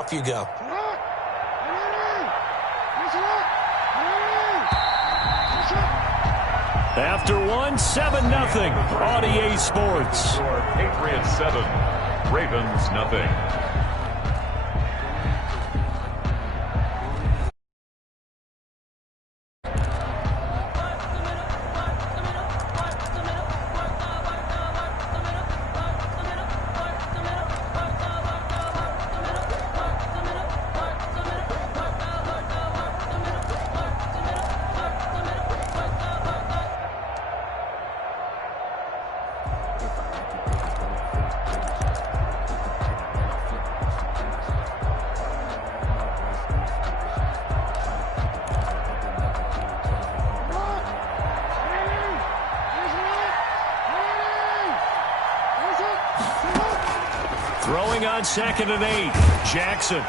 off you go. After one, 7-0 on EA Sports. Patriots 7, Ravens nothing. Throwing on 2nd and 8, Jackson.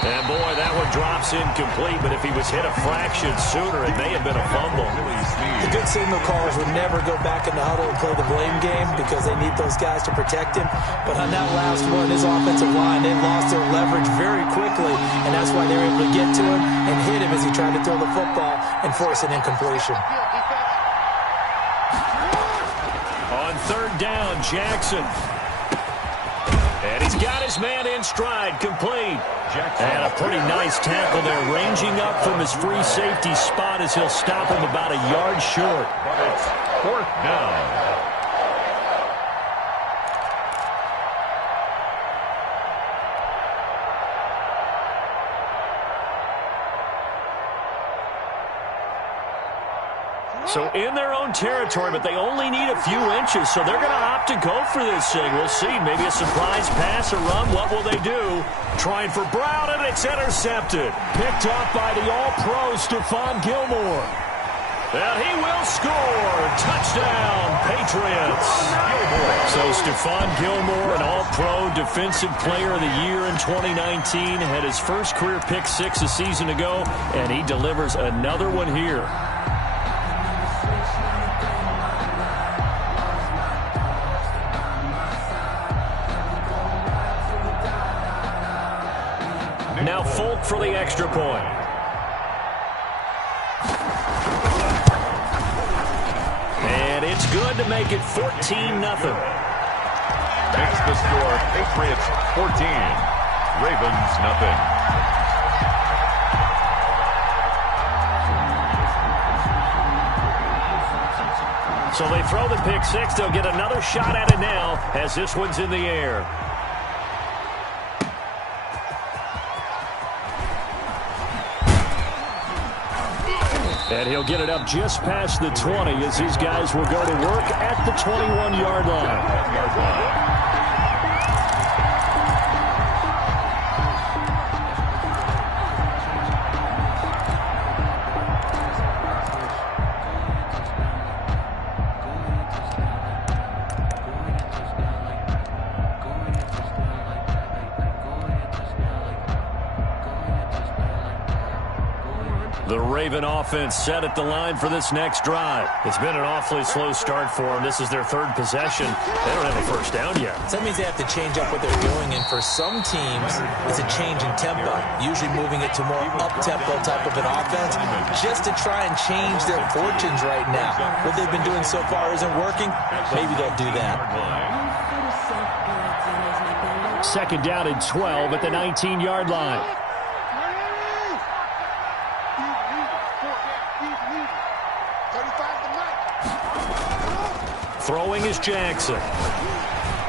And boy, that one drops incomplete, but if he was hit a fraction sooner, it may have been a fumble. The good signal callers would never go back in the huddle and play the blame game because they need those guys to protect him. But on that last one, his offensive line, they lost their leverage very quickly, and that's why they were able to get to him and hit him as he tried to throw the football and force an incompletion. On 3rd down, Jackson. And he's got his man in stride, complete. And a pretty nice tackle there, ranging up from his free safety spot as he'll stop him about a yard short. But it's 4th down. So in their own territory, but they only need a few inches, so they're going to opt to go for this thing. We'll see. Maybe a surprise pass or run. What will they do? Trying for Brown, and it's intercepted. Picked up by the all-pro Stephon Gilmore. And he will score. Touchdown, Patriots. So Stephon Gilmore, an all-pro defensive player of the year in 2019, had his first career pick 6 a season ago, and he delivers another one here. Now Folk for the extra point. And it's good to make it 14-0. Makes the score Patriots 14, Ravens nothing. So they throw the pick 6. They'll get another shot at it now as this one's in the air. And he'll get it up just past the 20 as these guys will go to work at the 21-yard line. The Raven offense set at the line for this next drive. It's been an awfully slow start for them. This is their 3rd possession. They don't have a first down yet. So that means they have to change up what they're doing, and for some teams, it's a change in tempo, usually moving it to more up-tempo type of an offense, just to try and change their fortunes right now. What they've been doing so far isn't working. Maybe they'll do that. 2nd down and 12 at the 19-yard line. Throwing is Jackson.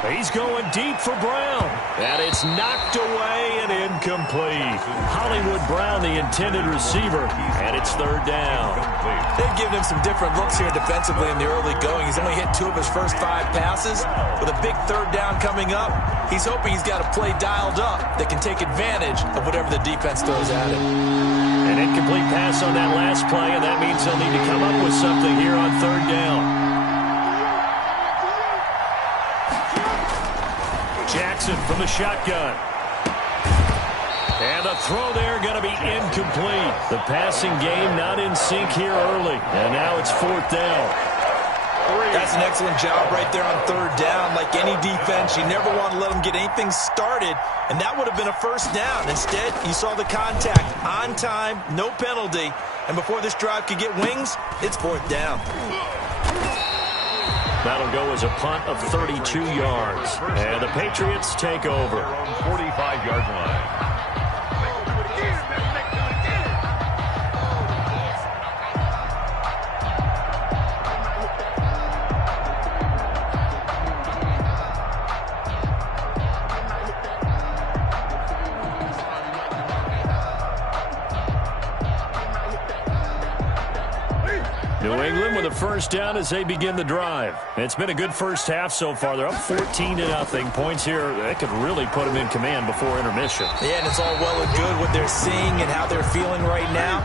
He's going deep for Brown. And it's knocked away and incomplete. Hollywood Brown, the intended receiver. And it's 3rd down. They've given him some different looks here defensively in the early going. He's only hit 2 of his first 5 passes. With a big 3rd down coming up, he's hoping he's got a play dialed up that can take advantage of whatever the defense throws at him. An incomplete pass on that last play, and that means they'll need to come up with something here on 3rd down. Jackson from the shotgun. And the throw there going to be incomplete. The passing game not in sync here early. And now it's 4th down. That's an excellent job right there on third down. Like any defense, you never want to let them get anything started, and that would have been a first down. Instead, you saw the contact on time, no penalty, and before this drive could get wings, it's fourth down. That'll go as a punt of 32 yards, and the Patriots take over. 45-yard line. New England with a first down as they begin the drive. It's been a good first half so far. They're up 14-0. Points here, they could really put them in command before intermission. Yeah, and it's all well and good what they're seeing and how they're feeling right now.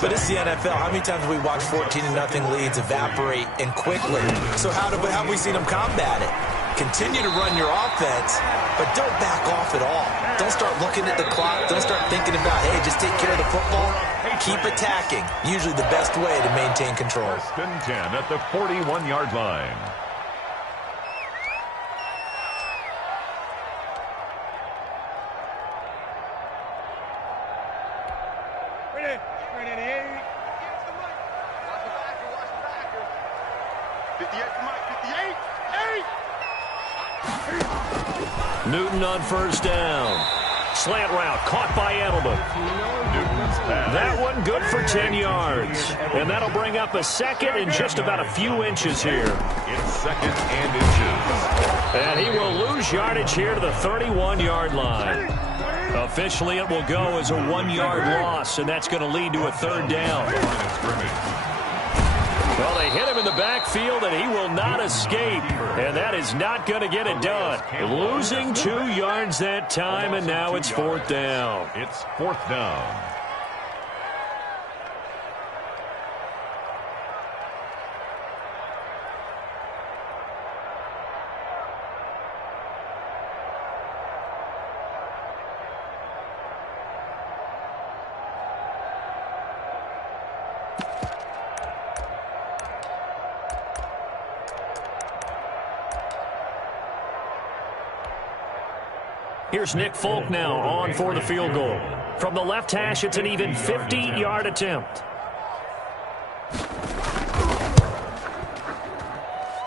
But it's the NFL. How many times have we watched 14-0 leads evaporate and quickly? So how have we seen them combat it? Continue to run your offense, but don't back off at all. Don't start looking at the clock. Don't start thinking about, hey, just take care of the football. Keep attacking. Usually the best way to maintain control. First and 10 at the 41-yard line. Newton on first down. Slant route caught by Edelman. Newton's pass. That one good for 10 yards. And that'll bring up a second and just about a few inches here. It's second and inches. And he will lose yardage here to the 31-yard line. Officially, it will go as a 1-yard loss, and that's going to lead to a third down. Well, they hit him in the backfield, and he will not escape. And that is not going to get it done. Losing 2 yards that time, and now it's fourth down. It's fourth down. Here's Nick Folk now on for the field goal. From the left hash, it's an even 50-yard attempt.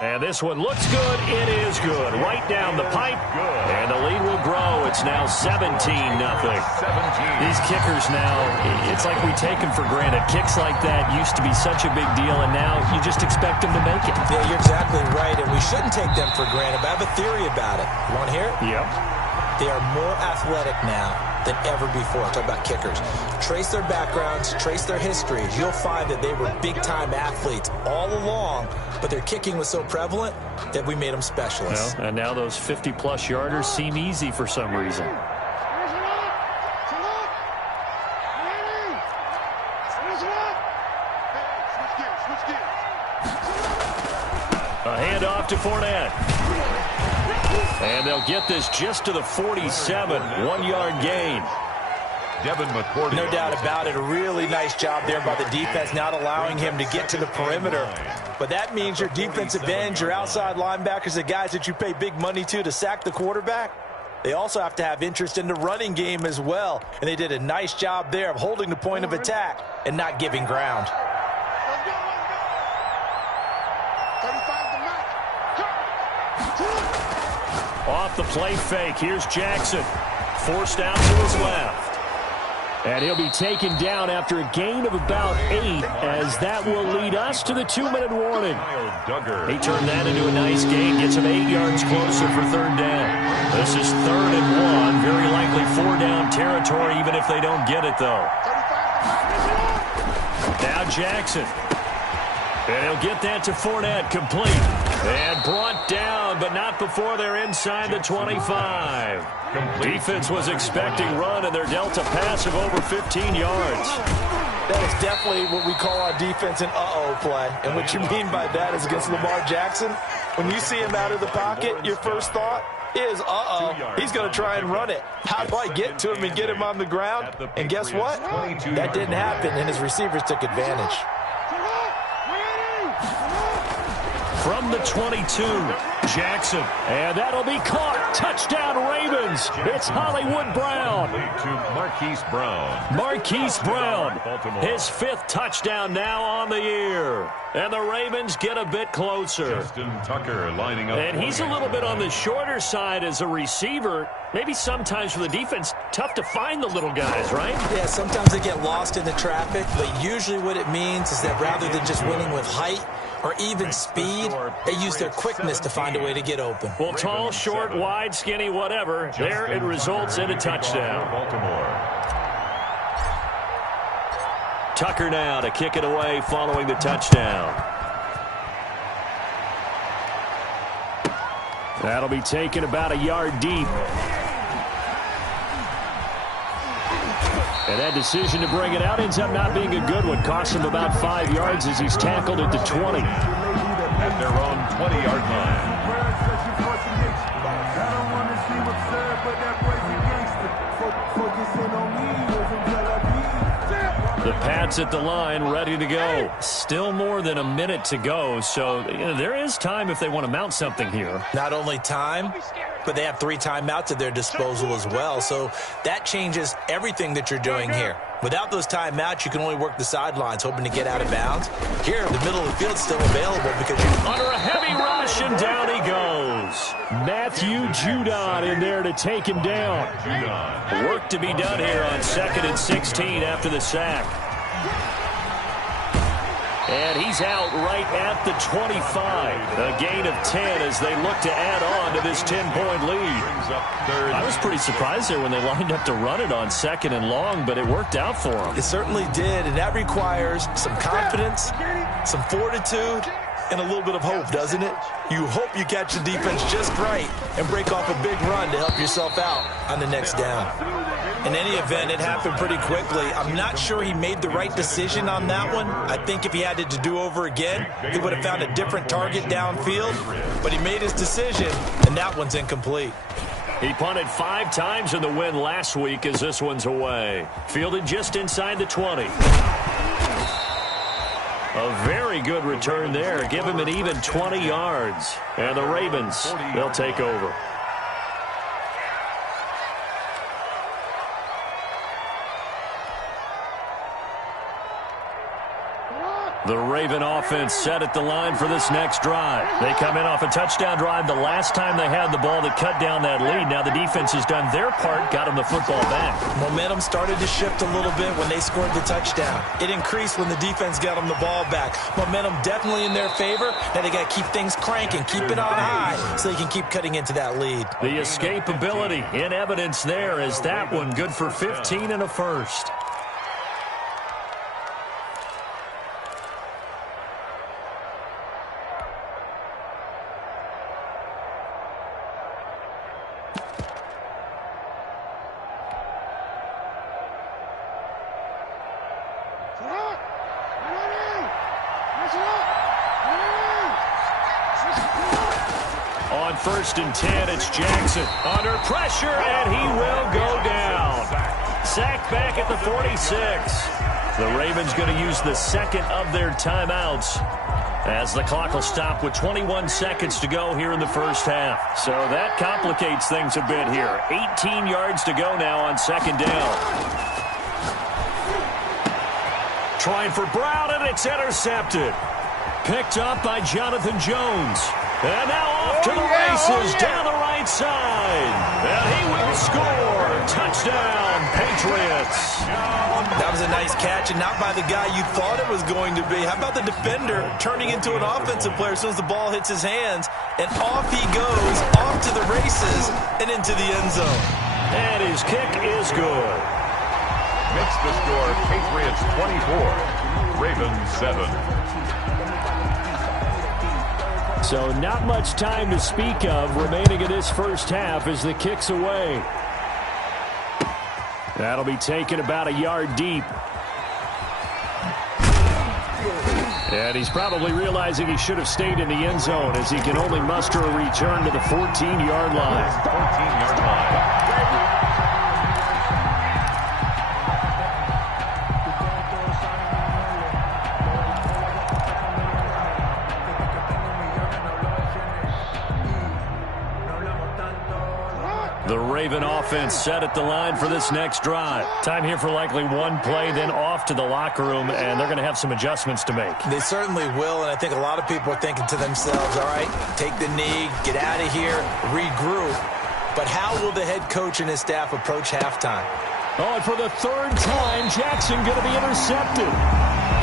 And this one looks good. It is good. Right down the pipe. And the lead will grow. It's now 17-0. These kickers now, it's like we take them for granted. Kicks like that used to be such a big deal, and now you just expect them to make it. Yeah, you're exactly right, and we shouldn't take them for granted. But I have a theory about it. You want to hear it? Yep. They are more athletic now than ever before. I'm talking about kickers. Trace their backgrounds, trace their histories. You'll find that they were big-time athletes all along, but their kicking was so prevalent that we made them specialists. Well, and now those 50-plus yarders seem easy for some reason. A handoff to Fournette. And they'll get this just to the 47, 1-yard gain. Devin McCourty. No doubt about it. A really nice job there by the defense, not allowing him to get to the perimeter. But that means your defensive ends, your outside linebackers, the guys that you pay big money to sack the quarterback, they also have to have interest in the running game as well. And they did a nice job there of holding the point of attack and not giving ground. Off the play fake. Here's Jackson. Forced out to his left. And he'll be taken down after a gain of about 8, as that will lead us to the 2-minute warning. He turned that into a nice gain. Gets him 8 yards closer for third down. This is 3rd and 1. Very likely 4-down territory, even if they don't get it, though. Now Jackson. And he'll get that to Fournette, complete. And brought down, but not before they're inside the 25. Defense was expecting run, and they're dealt a pass of over 15 yards. That is definitely what we call our defense an uh-oh play. And what you mean by that is against Lamar Jackson, when you see him out of the pocket, your first thought is, uh-oh, he's going to try and run it. How do I get to him and get him on the ground? And guess what? That didn't happen, and his receivers took advantage. From the 22, Jackson. And that'll be caught. Touchdown, Ravens. It's Hollywood Brown. To Marquise Brown. Marquise Brown, his 5th touchdown now on the year. And the Ravens get a bit closer. Justin Tucker lining up. And he's a little bit on the shorter side as a receiver. Maybe sometimes for the defense, tough to find the little guys, right? Yeah, sometimes they get lost in the traffic, but usually what it means is that rather than just winning with height or even speed, they use their quickness to find a way to get open. Well, tall, short, wide, skinny, whatever, there it results in a touchdown. Tucker now to kick it away following the touchdown. That'll be taken about a yard deep. And that decision to bring it out ends up not being a good one. Costs him about 5 yards as he's tackled at the 20. At their own 20-yard line. The Pats at the line, ready to go. Still more than a minute to go, so there is time if they want to mount something here. Not only time, but they have 3 timeouts at their disposal as well, so that changes everything that you're doing here. Without those timeouts, you can only work the sidelines, hoping to get out of bounds. Here, the middle of the field's still available because you... Under a heavy rush, and down he goes. Matthew Judon in there to take him down. Work to be done here on 2nd and 16 after the sack. And he's out right at the 25. A gain of 10 as they look to add on to this 10-point lead. I was pretty surprised there when they lined up to run it on 2nd and long, but it worked out for them. It certainly did, and that requires some confidence, some fortitude, and a little bit of hope, doesn't it? You hope you catch the defense just right and break off a big run to help yourself out on the next down. In any event, it happened pretty quickly. I'm not sure he made the right decision on that one. I think if he had it to do over again, he would have found a different target downfield. But he made his decision, and that one's incomplete. He punted 5 times in the win last week as this one's away. Fielded just inside the 20. A very good return there. Give him an even 20 yards. And the Ravens, they'll take over. The Raven offense set at the line for this next drive. They come in off a touchdown drive the last time they had the ball that cut down that lead. Now the defense has done their part, got them the football back. Momentum started to shift a little bit when they scored the touchdown. It increased when the defense got them the ball back. Momentum definitely in their favor. Now they got to keep things cranking, keep it on high so they can keep cutting into that lead. The escapability in evidence there is that one good for 15 and a first. On 1st and 10, it's Jackson under pressure, and he will go down. Sacked back at the 46. The Ravens going to use the 2nd of their timeouts as the clock will stop with 21 seconds to go here in the first half. So that complicates things a bit here. 18 yards to go now on 2nd down. Trying for Brown, and it's intercepted. Picked up by Jonathan Jones. And now off to the races down the right side. And he will score. Touchdown, Patriots. That was a nice catch, and not by the guy you thought it was going to be. How about the defender turning into an offensive player as soon as the ball hits his hands? And off he goes, off to the races, and into the end zone. And his kick is good. Makes the score Patriots 24, Ravens 7. So not much time to speak of remaining in this first half as the kick's away. That'll be taken about a yard deep. And he's probably realizing he should have stayed in the end zone as he can only muster a return to the 14-yard line. 14-yard line. Raven offense set at the line for this next drive. Time here for likely one play, then off to the locker room, and they're going to have some adjustments to make. They certainly will, and I think a lot of people are thinking to themselves, all right, take the knee, get out of here, regroup. But how will the head coach and his staff approach halftime? Oh, and for the third time, Jackson going to be intercepted.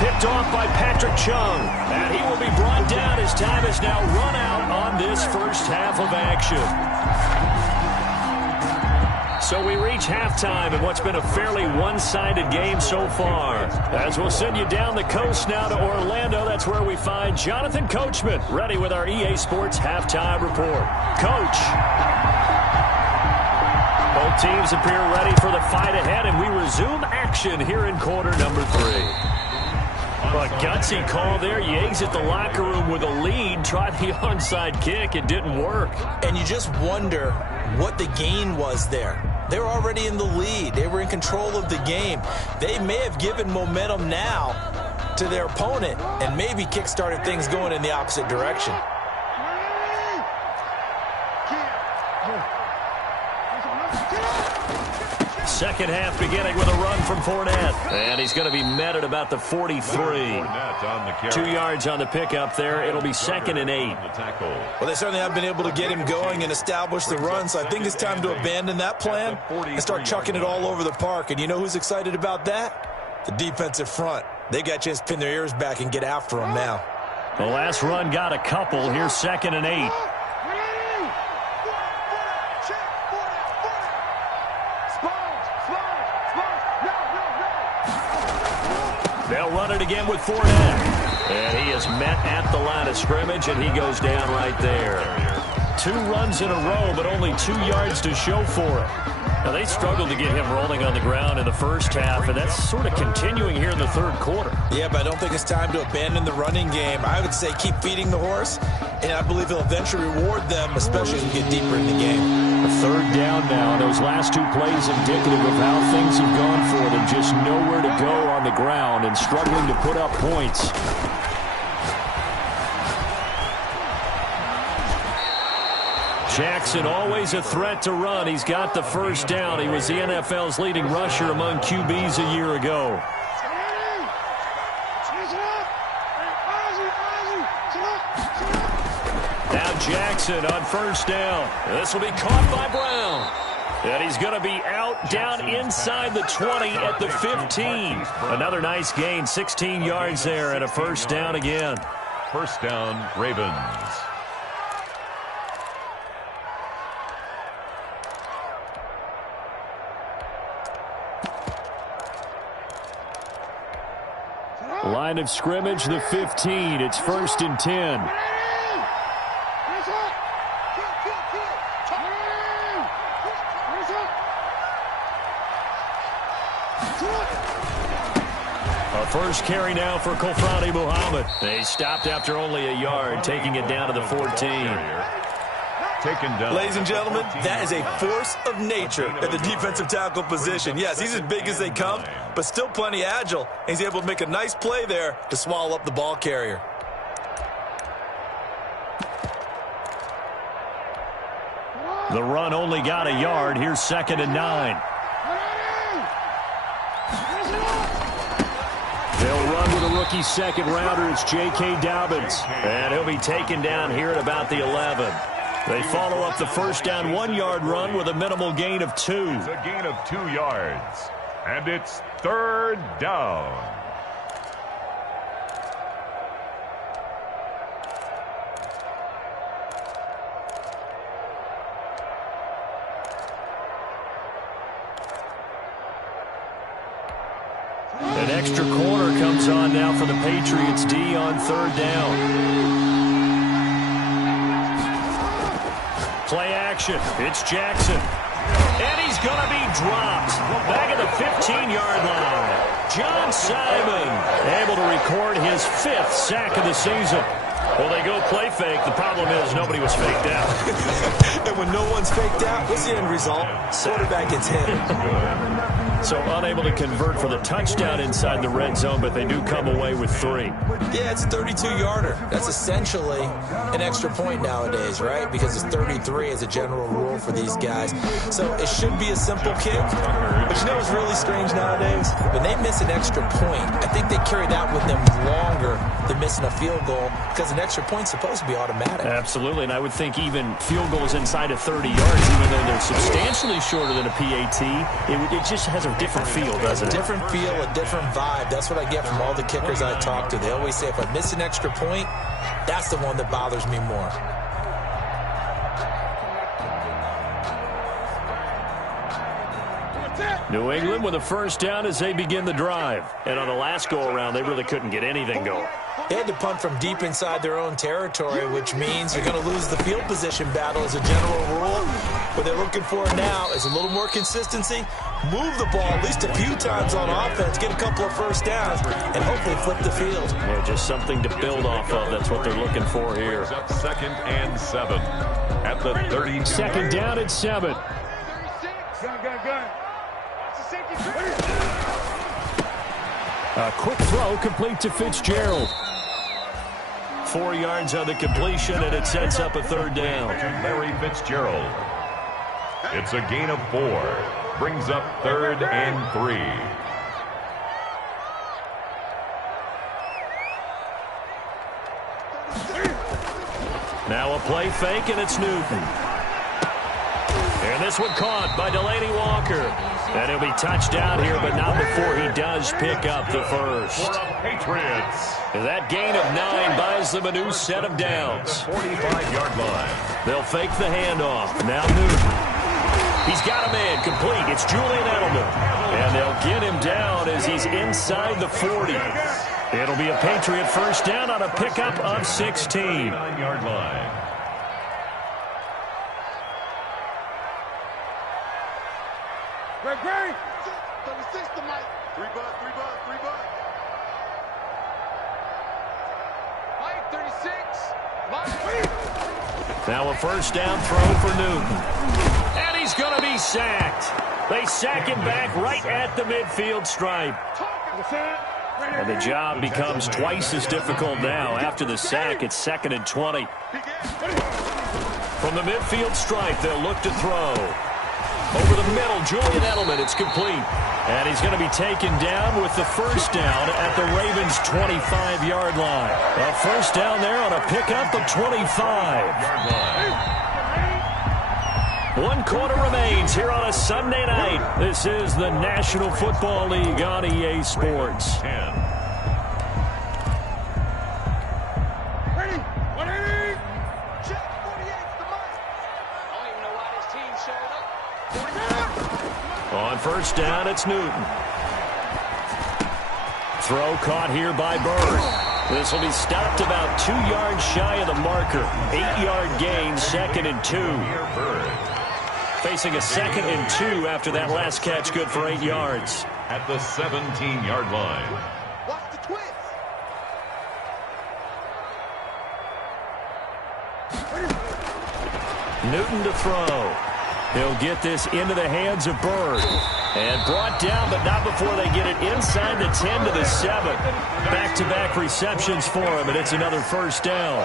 Picked off by Patrick Chung. And he will be brought down as time is now run out on this first half of action. So we reach halftime in what's been a fairly one-sided game so far. As we'll send you down the coast now to Orlando, that's where we find Jonathan Coachman, ready with our EA Sports halftime report. Coach. Both teams appear ready for the fight ahead, and we resume action here in quarter number 3. But gutsy call there. You exit the locker room with a lead. Tried the onside kick. It didn't work. And you just wonder what the gain was there. They were already in the lead. They were in control of the game. They may have given momentum now to their opponent and maybe kick-started things going in the opposite direction. Second half beginning with a run from Fournette. And he's going to be met at about the 43. 2 yards on the pickup there. It'll be 2nd and 8. Well, they certainly have been able to get him going and establish the run, so I think it's time to abandon that plan and start chucking it all over the park. And you know who's excited about that? The defensive front. They got a chance to pin their ears back and get after him now. The last run got a couple. Here's 2nd and 8. They'll run it again with Fournette. And he is met at the line of scrimmage, and he goes down right there. 2 runs in a row, but only 2 yards to show for it. Now, they struggled to get him rolling on the ground in the first half, and that's sort of continuing here in the third quarter. Yeah, but I don't think it's time to abandon the running game. I would say keep feeding the horse, and I believe he'll eventually reward them, especially as we get deeper in the game. A third down now. Those last 2 plays indicative of how things have gone for them. Just nowhere to go on the ground and struggling to put up points. Jackson always a threat to run. He's got the first down. He was the NFL's leading rusher among QBs a year ago. Now Jackson on first down. This will be caught by Brown. And he's going to be out down inside the 20 at the 15. Another nice gain, 16 yards there, and a first down again. First down, Ravens. Line of scrimmage, the 15. It's 1st and 10. A first carry now for Kofrani Muhammad. They stopped after only a yard, taking it down to the 14. Taken down. Ladies and gentlemen, that is a force of nature at the defensive tackle position. Yes, he's as big as they come, but still plenty agile. He's able to make a nice play there to swallow up the ball carrier. The run only got a yard. Here's 2nd and 9. They'll run with a rookie second rounder. It's J.K. Dobbins. And he'll be taken down here at about the 11. They follow up the first down 1-yard run with a minimal gain of 2. It's a gain of 2 yards. And it's 3rd down. An extra corner comes on now for the Patriots D on 3rd down. Play action. It's Jackson. And he's going to be dropped. Back at the 15-yard line. John Simon able to record his 5th sack of the season. Well, they go play fake. The problem is nobody was faked out. And when no one's faked out, what's the end result? Quarterback gets hit. So unable to convert for the touchdown inside the red zone, but they do come away with 3. Yeah, it's a 32-yarder. That's essentially an extra point nowadays, right? Because it's 33 as a general rule for these guys. So it should be a simple kick. But you know what's really strange nowadays? When they miss an extra point, I think they carry that with them longer than missing a field goal because an extra point's supposed to be automatic. Absolutely, and I would think even field goals inside of 30 yards, even though they're substantially shorter than a PAT, it just has a different feel, doesn't it? A different feel, a different vibe. That's what I get from all the kickers I talk to. They always say if I miss an extra point, that's the one that bothers me more. New England with a first down as they begin the drive. And on the last go-around, they really couldn't get anything going. They had to punt from deep inside their own territory, which means you're going to lose the field position battle as a general rule. What they're looking for now is a little more consistency, move the ball at least a few times on offense, get a couple of first downs, and hopefully flip the field. Yeah, just something to build off of. That's what they're looking for here. Up 2nd and 7 at the 30. Second down at 7. A quick throw complete to Fitzgerald. 4 yards on the completion, and it sets up a third down. Larry Fitzgerald. It's a gain of 4. Brings up 3rd and 3. Now a play fake, and it's Newton. And this one caught by Delaney Walker. And he'll be touched down here, but not before he does pick up the first. For the Patriots. And that gain of 9 buys them a new set of downs. 45-yard line. They'll fake the handoff. Now Newton. He's got a man complete. It's Julian Edelman. And they'll get him down as he's inside the 40. It'll be a Patriot first down on a pickup of 16. 9-yard line. Greg! 36 to Mike. 3 bucks. Mike, 36. Mike. Now a first down throw for Newton. And he's going to be sacked. They sack him back right at the midfield stripe. And the job becomes twice as difficult now. After the sack, it's 2nd and 20. From the midfield stripe, they'll look to throw. Over the middle, Julian Edelman, it's complete. And he's going to be taken down with the first down at the Ravens' 25-yard line. A first down there on a pickup of 25. 1 quarter remains here on a Sunday night. This is the National Football League on EA Sports. 10. On first down, it's Newton. Throw caught here by Bird. This will be stopped about 2 yards shy of the marker. 8-yard gain, 2nd and 2. Facing a 2nd and 2 after that last catch, good for 8 yards. At the 17-yard line. Watch the twist. Newton to throw. He'll get this into the hands of Bird. And brought down, but not before they get it inside the 10 to the 7. Back-to-back receptions for him, and it's another first down.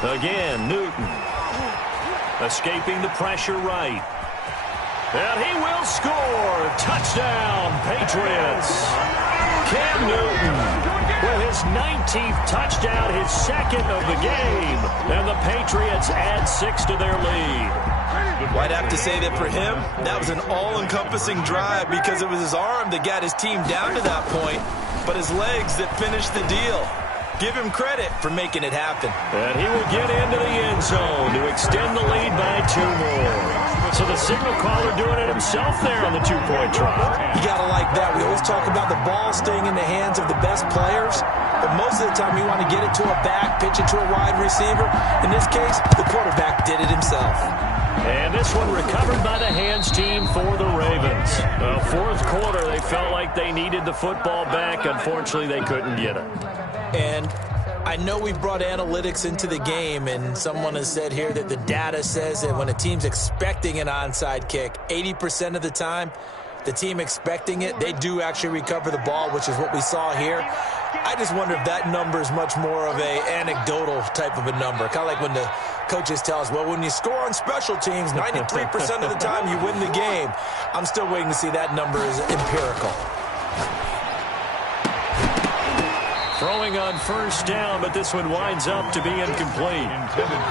Again, Newton. Escaping the pressure right. And he will score. Touchdown, Patriots. Cam Newton with his 19th touchdown, his 2nd of the game. And the Patriots add 6 to their lead. I'd have to say that for him, that was an all-encompassing drive because it was his arm that got his team down to that point, but his legs that finished the deal. Give him credit for making it happen. And he will get into the end zone to extend the lead by 2 more. So the signal caller doing it himself there on the 2-point try. You got to like that. We always talk about the ball staying in the hands of the best players, but most of the time you want to get it to a back, pitch it to a wide receiver. In this case, the quarterback did it himself. And this one recovered by the hands team for the Ravens. The 4th quarter, they felt like they needed the football back. Unfortunately, they couldn't get it. And I know we brought analytics into the game, and someone has said here that the data says that when a team's expecting an onside kick, 80% of the time, the team expecting it, they do actually recover the ball, which is what we saw here. I just wonder if that number is much more of a anecdotal type of a number. Kind of like when the coaches tell us, well, when you score on special teams, 93% of the time you win the game. I'm still waiting to see that number is empirical. Throwing on first down, but this one winds up to be incomplete.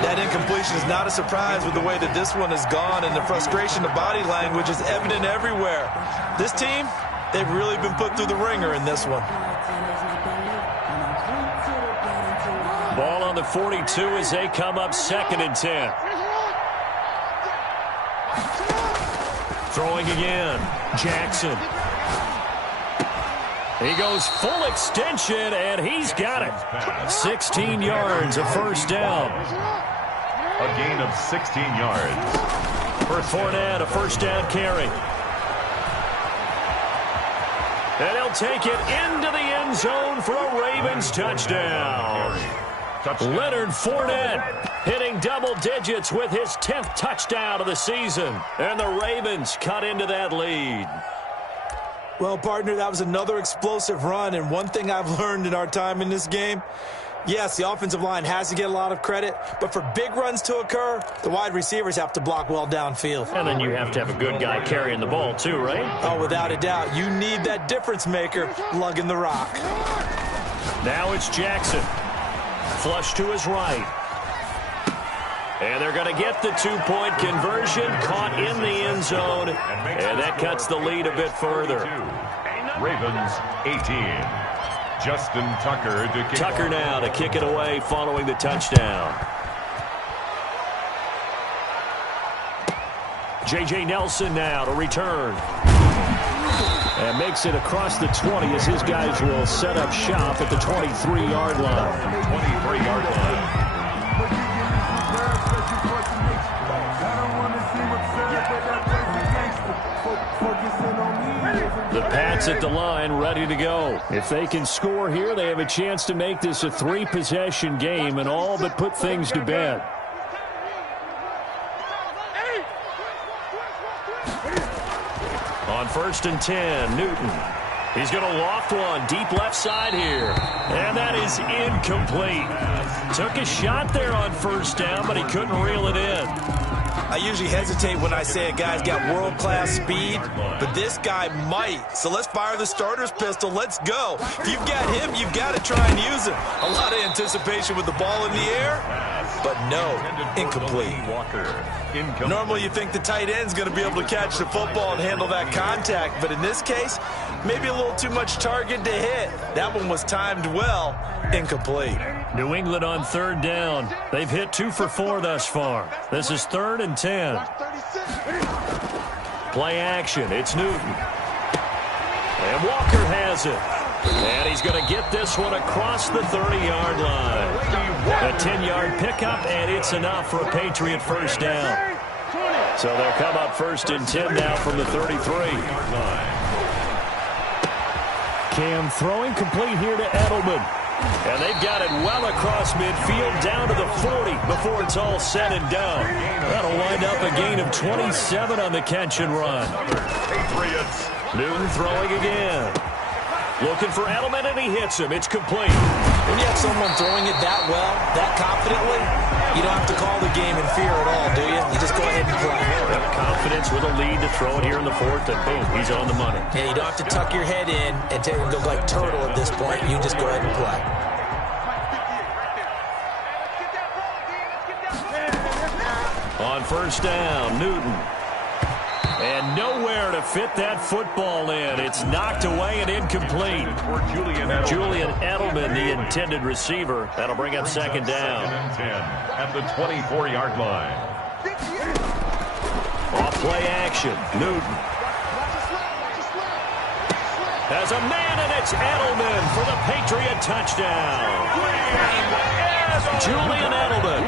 That incompletion is not a surprise with the way that this one has gone, and the frustration of body language is evident everywhere. This team, they've really been put through the ringer in this one. Ball on the 42 as they come up 2nd and 10. Throwing again, Jackson. He goes full extension, and he's got it. 16 yards, a first down. A gain of 16 yards. Fournette, a first down carry. And he'll take it into the end zone for a Ravens touchdown. Leonard Fournette hitting double digits with his 10th touchdown of the season. And the Ravens cut into that lead. Well, partner, that was another explosive run, and one thing I've learned in our time in this game, yes, the offensive line has to get a lot of credit, but for big runs to occur, the wide receivers have to block well downfield. And then you have to have a good guy carrying the ball too, right? Oh, without a doubt. You need that difference maker lugging the rock. Now it's Jackson. Flush to his right. And they're going to get the two-point conversion, caught in the end zone, and that cuts the lead a bit further. Ravens 18. Justin Tucker to kick. Tucker now to kick it away following the touchdown. J.J. Nelson now to return. And makes it across the 20 as his guys will set up shop at the 23-yard line. 23-yard line. The Pats at the line, ready to go. If they can score here, they have a chance to make this a 3-possession game and all but put things to bed. On 1st and 10, Newton. He's going to loft one deep left side here. And that is incomplete. Took a shot there on first down, but he couldn't reel it in. I usually hesitate when I say a guy's got world-class speed, but this guy might. So let's fire the starter's pistol. Let's go. If you've got him, you've got to try and use him. A lot of anticipation with the ball in the air, but no, incomplete. Normally you think the tight end's going to be able to catch the football and handle that contact, but in this case, maybe a little too much target to hit. That one was timed well, incomplete. New England on 3rd down. They've hit 2 for 4 thus far. This is 3rd and 10. Play action. It's Newton. And Walker has it. And he's going to get this one across the 30-yard line. A 10-yard pickup, and it's enough for a Patriot first down. So they'll come up 1st and 10 now from the 33. Cam throwing complete here to Edelman. And they've got it well across midfield down to the 40 before it's all said and done. That'll wind up a gain of 27 on the catch and run. Patriots. Newton throwing again. Looking for Edelman, and he hits him. It's complete. When you have someone throwing it that well, that confidently, you don't have to call the game in fear at all, do you? You just go ahead and play. Confidence with a lead to throw it here in the 4th, and boom, he's on the money. Yeah, you don't have to tuck your head in and take and look like turtle at this point. You just go ahead and play. On first down, Newton. And nowhere to fit that football in. It's knocked away and incomplete. Julian Edelman, the intended receiver. That'll bring up 2nd down. 10 at the 24-yard line. Off play action, Newton. Has a man, and it's Edelman for the Patriot touchdown. Julian Edelman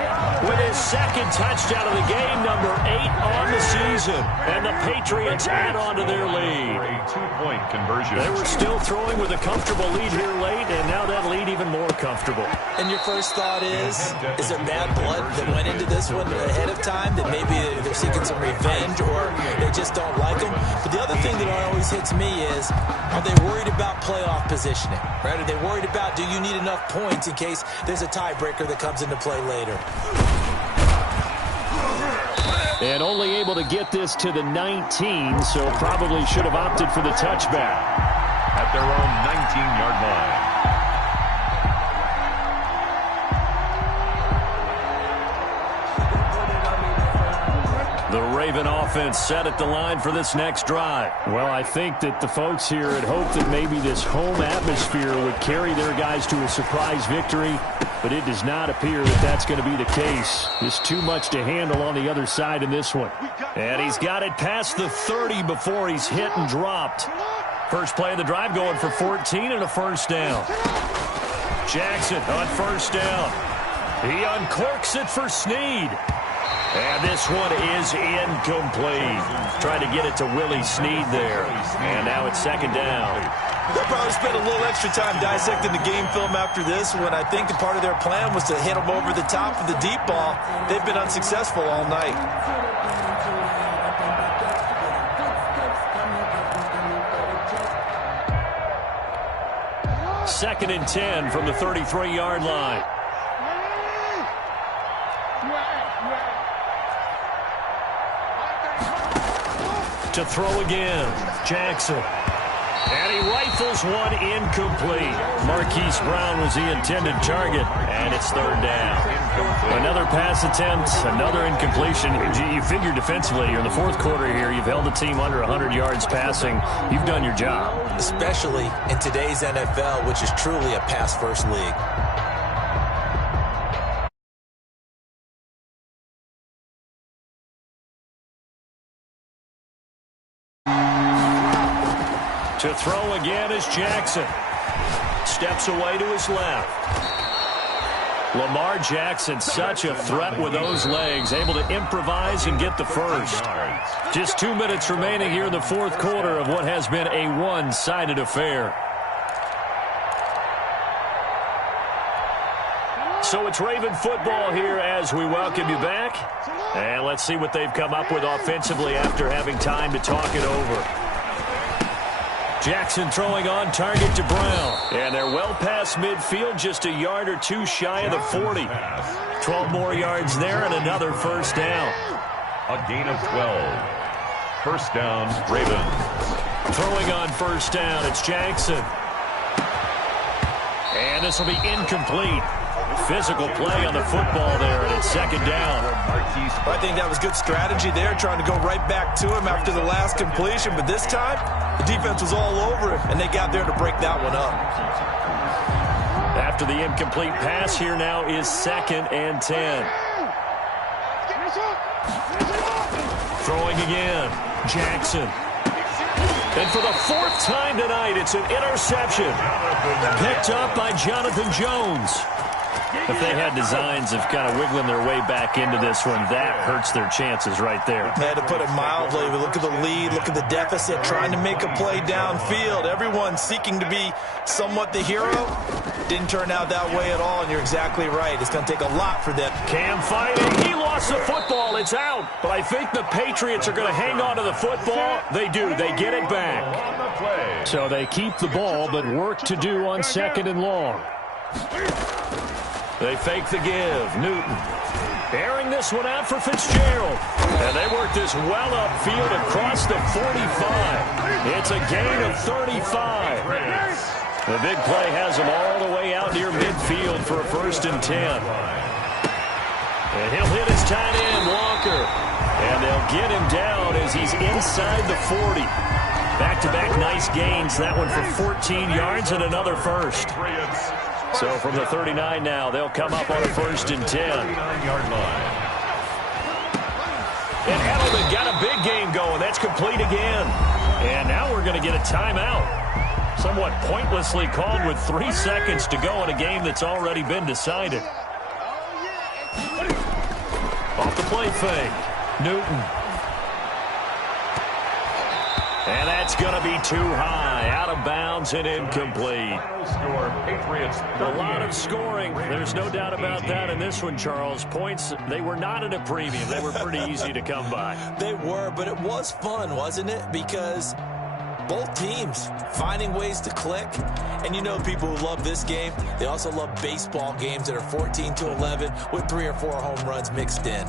with his 2nd touchdown of the game, number 8 on the season. And the Patriots add on to their lead. two-point conversion. They were still throwing with a comfortable lead here late, and now that lead even more comfortable. And your first thought is there bad blood that went into this one ahead of time, that maybe they're seeking some revenge or they just don't like them? But the other thing that always hits me is, are they worried about playoff positioning? Right? Are they worried about, do you need enough points in case there's a tiebreaker that comes into play later? And only able to get this to the 19, so probably should have opted for the touchback. At their own 19-yard line. The Raven offense set at the line for this next drive. Well, I think that the folks here had hoped that maybe this home atmosphere would carry their guys to a surprise victory, but it does not appear that that's going to be the case. There's too much to handle on the other side in this one. And he's got it past the 30 before he's hit and dropped. First play of the drive going for 14 and a first down. Jackson on first down. He uncorks it for Snead. And this one is incomplete. Trying to get it to Willie Snead there. And now it's second down. They'll probably spend a little extra time dissecting the game film after this when I think part of their plan was to hit them over the top of the deep ball. They've been unsuccessful all night. Second and 10 from the 33-yard line. To throw again, Jackson. And he rifles one incomplete. Marquise Brown was the intended target, and it's third down. Another pass attempt, another incompletion. You figure defensively, you're in the fourth quarter here, you've held the team under 100 yards passing. You've done your job. Especially in today's NFL, which is truly a pass-first league. To throw again is Jackson. Steps away to his left. Lamar Jackson, such a threat with those legs, able to improvise and get the first. Just 2 minutes remaining here in the fourth quarter of what has been a one-sided affair. So it's Raven football here as we welcome you back. And let's see what they've come up with offensively after having time to talk it over. Jackson throwing on target to Brown. And they're well past midfield, just a yard or two shy of the 40. 12 more yards there and another first down. A gain of 12. First down, Ravens. Throwing on first down, it's Jackson. And this will be incomplete. Physical play on the football there, and it's second down. I think that was good strategy there, trying to go right back to him after the last completion. But this time, the defense was all over him, and they got there to break that one up. After the incomplete pass, here now is second and 10. Throwing again, Jackson. And for the fourth time tonight, it's an interception. Picked up by Jonathan Jones. If they had designs of kind of wiggling their way back into this one, that hurts their chances right there. They had to put it mildly. Look at the lead, look at the deficit, trying to make a play downfield. Everyone seeking to be somewhat the hero. Didn't turn out that way at all, and you're exactly right. It's going to take a lot for them. Cam fighting. He lost the football. It's out. But I think the Patriots are going to hang on to the football. They do. They get it back. So they keep the ball, but work to do on second and long. They fake the give. Newton airing this one out for Fitzgerald. And they work this well upfield across the 45. It's a gain of 35. The big play has him all the way out near midfield for a first and 10. And he'll hit his tight end, Walker. And they'll get him down as he's inside the 40. Back-to-back nice gains. That one for 14 yards and another first. So from the 39 now, they'll come up on a first and 10. And Edelman got a big game going. That's complete again. And now we're going to get a timeout. Somewhat pointlessly called with 3 seconds to go in a game that's already been decided. Off the play fake. Newton. And that's going to be too high, out of bounds and incomplete. Final score, Patriots 38. A lot of scoring. There's no doubt about that in this one, Charles. Points, they were not at a premium. They were pretty easy to come by. They were, but it was fun, wasn't it? Because both teams finding ways to click. And you know people who love this game, they also love baseball games that are 14-11 with 3 or 4 home runs mixed in.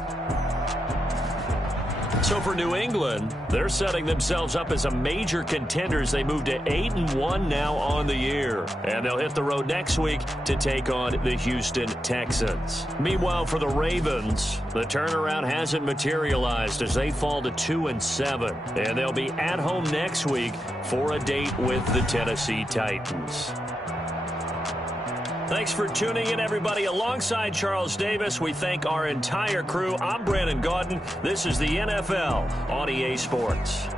So for New England, they're setting themselves up as a major contender as they move to 8-1 now on the year. And they'll hit the road next week to take on the Houston Texans. Meanwhile, for the Ravens, the turnaround hasn't materialized as they fall to 2-7. And they'll be at home next week for a date with the Tennessee Titans. Thanks for tuning in, everybody. Alongside Charles Davis, we thank our entire crew. I'm Brandon Gaudin. This is the NFL on EA Sports.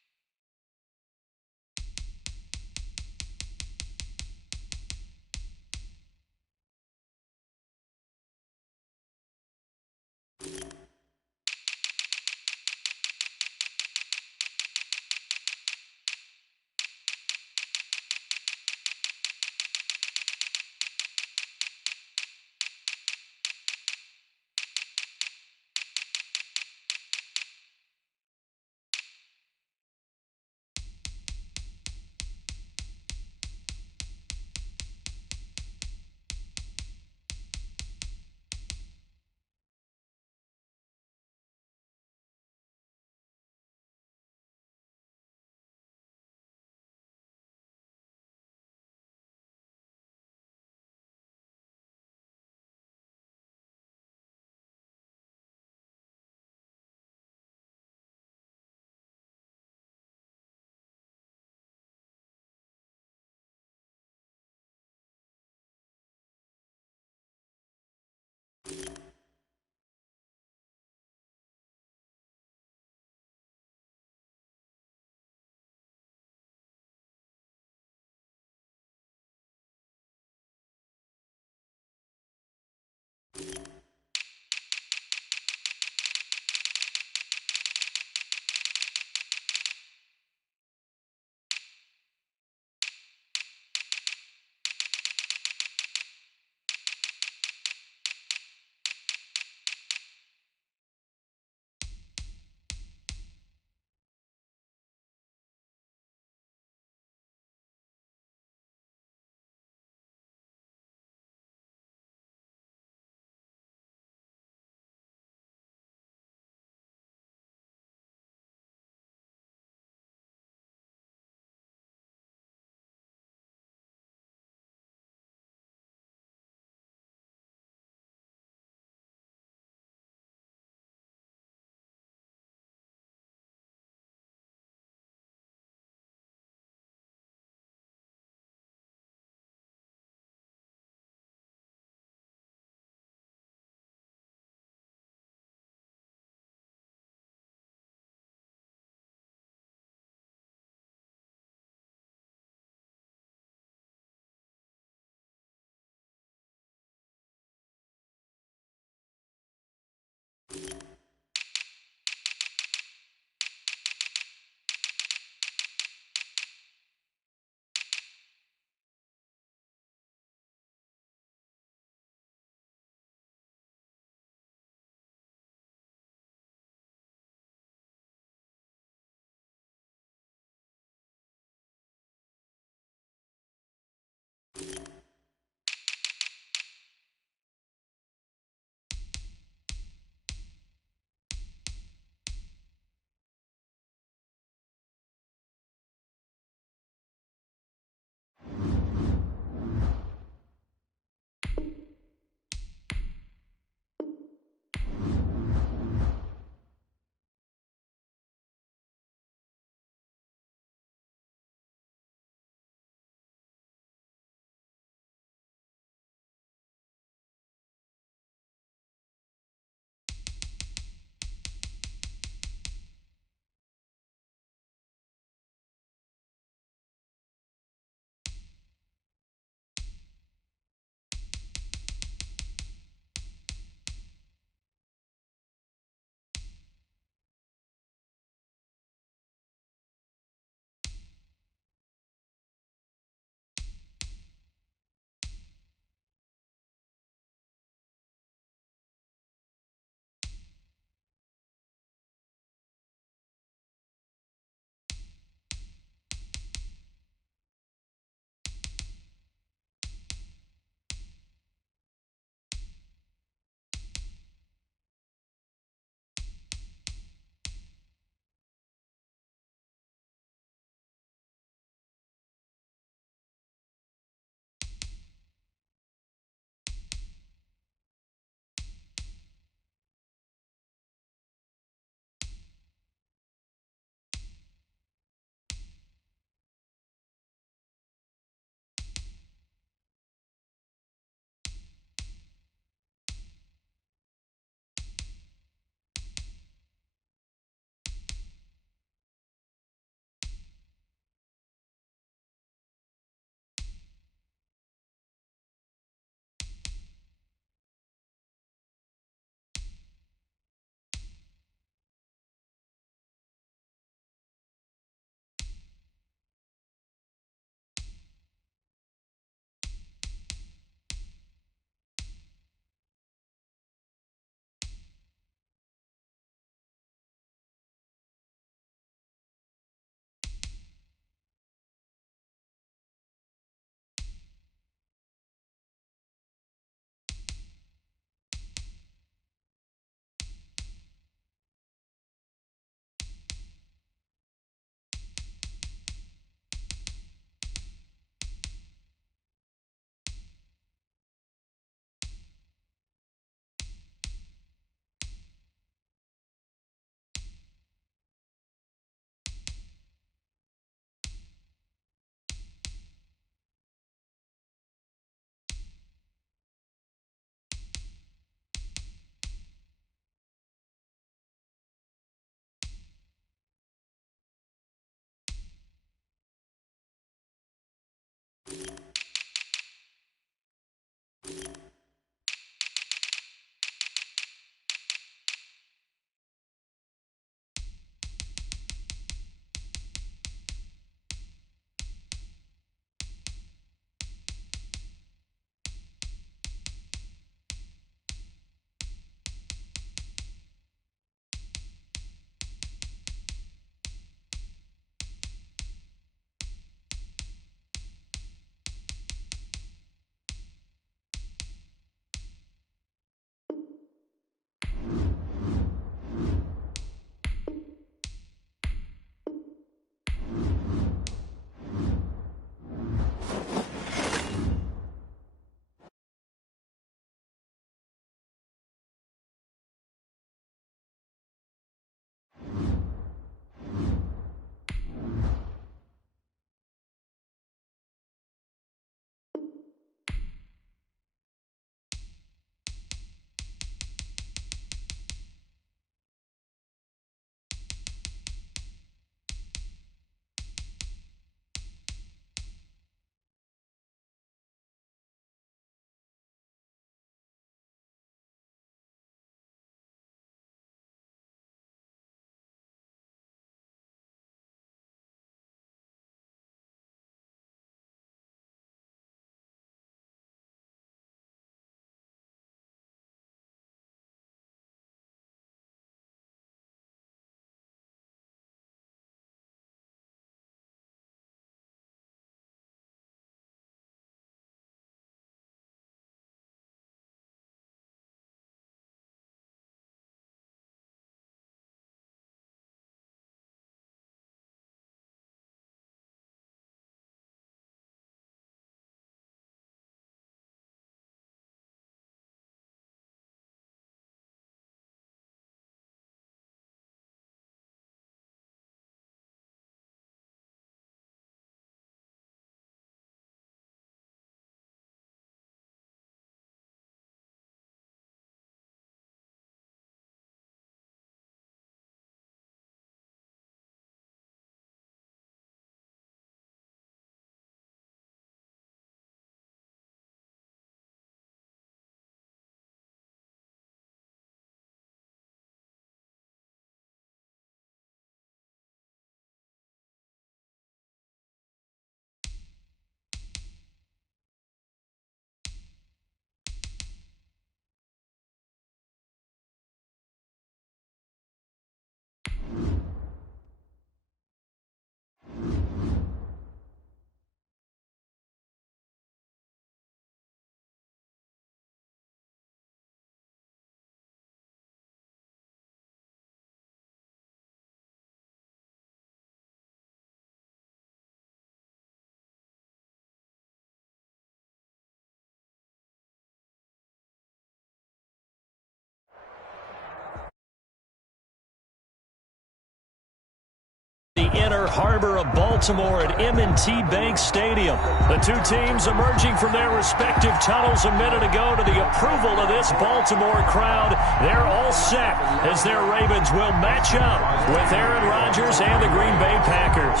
harbor of Baltimore at M&T Bank Stadium. The two teams emerging from their respective tunnels a minute ago to the approval of this Baltimore crowd. They're all set as their Ravens will match up with Aaron Rodgers and the Green Bay Packers.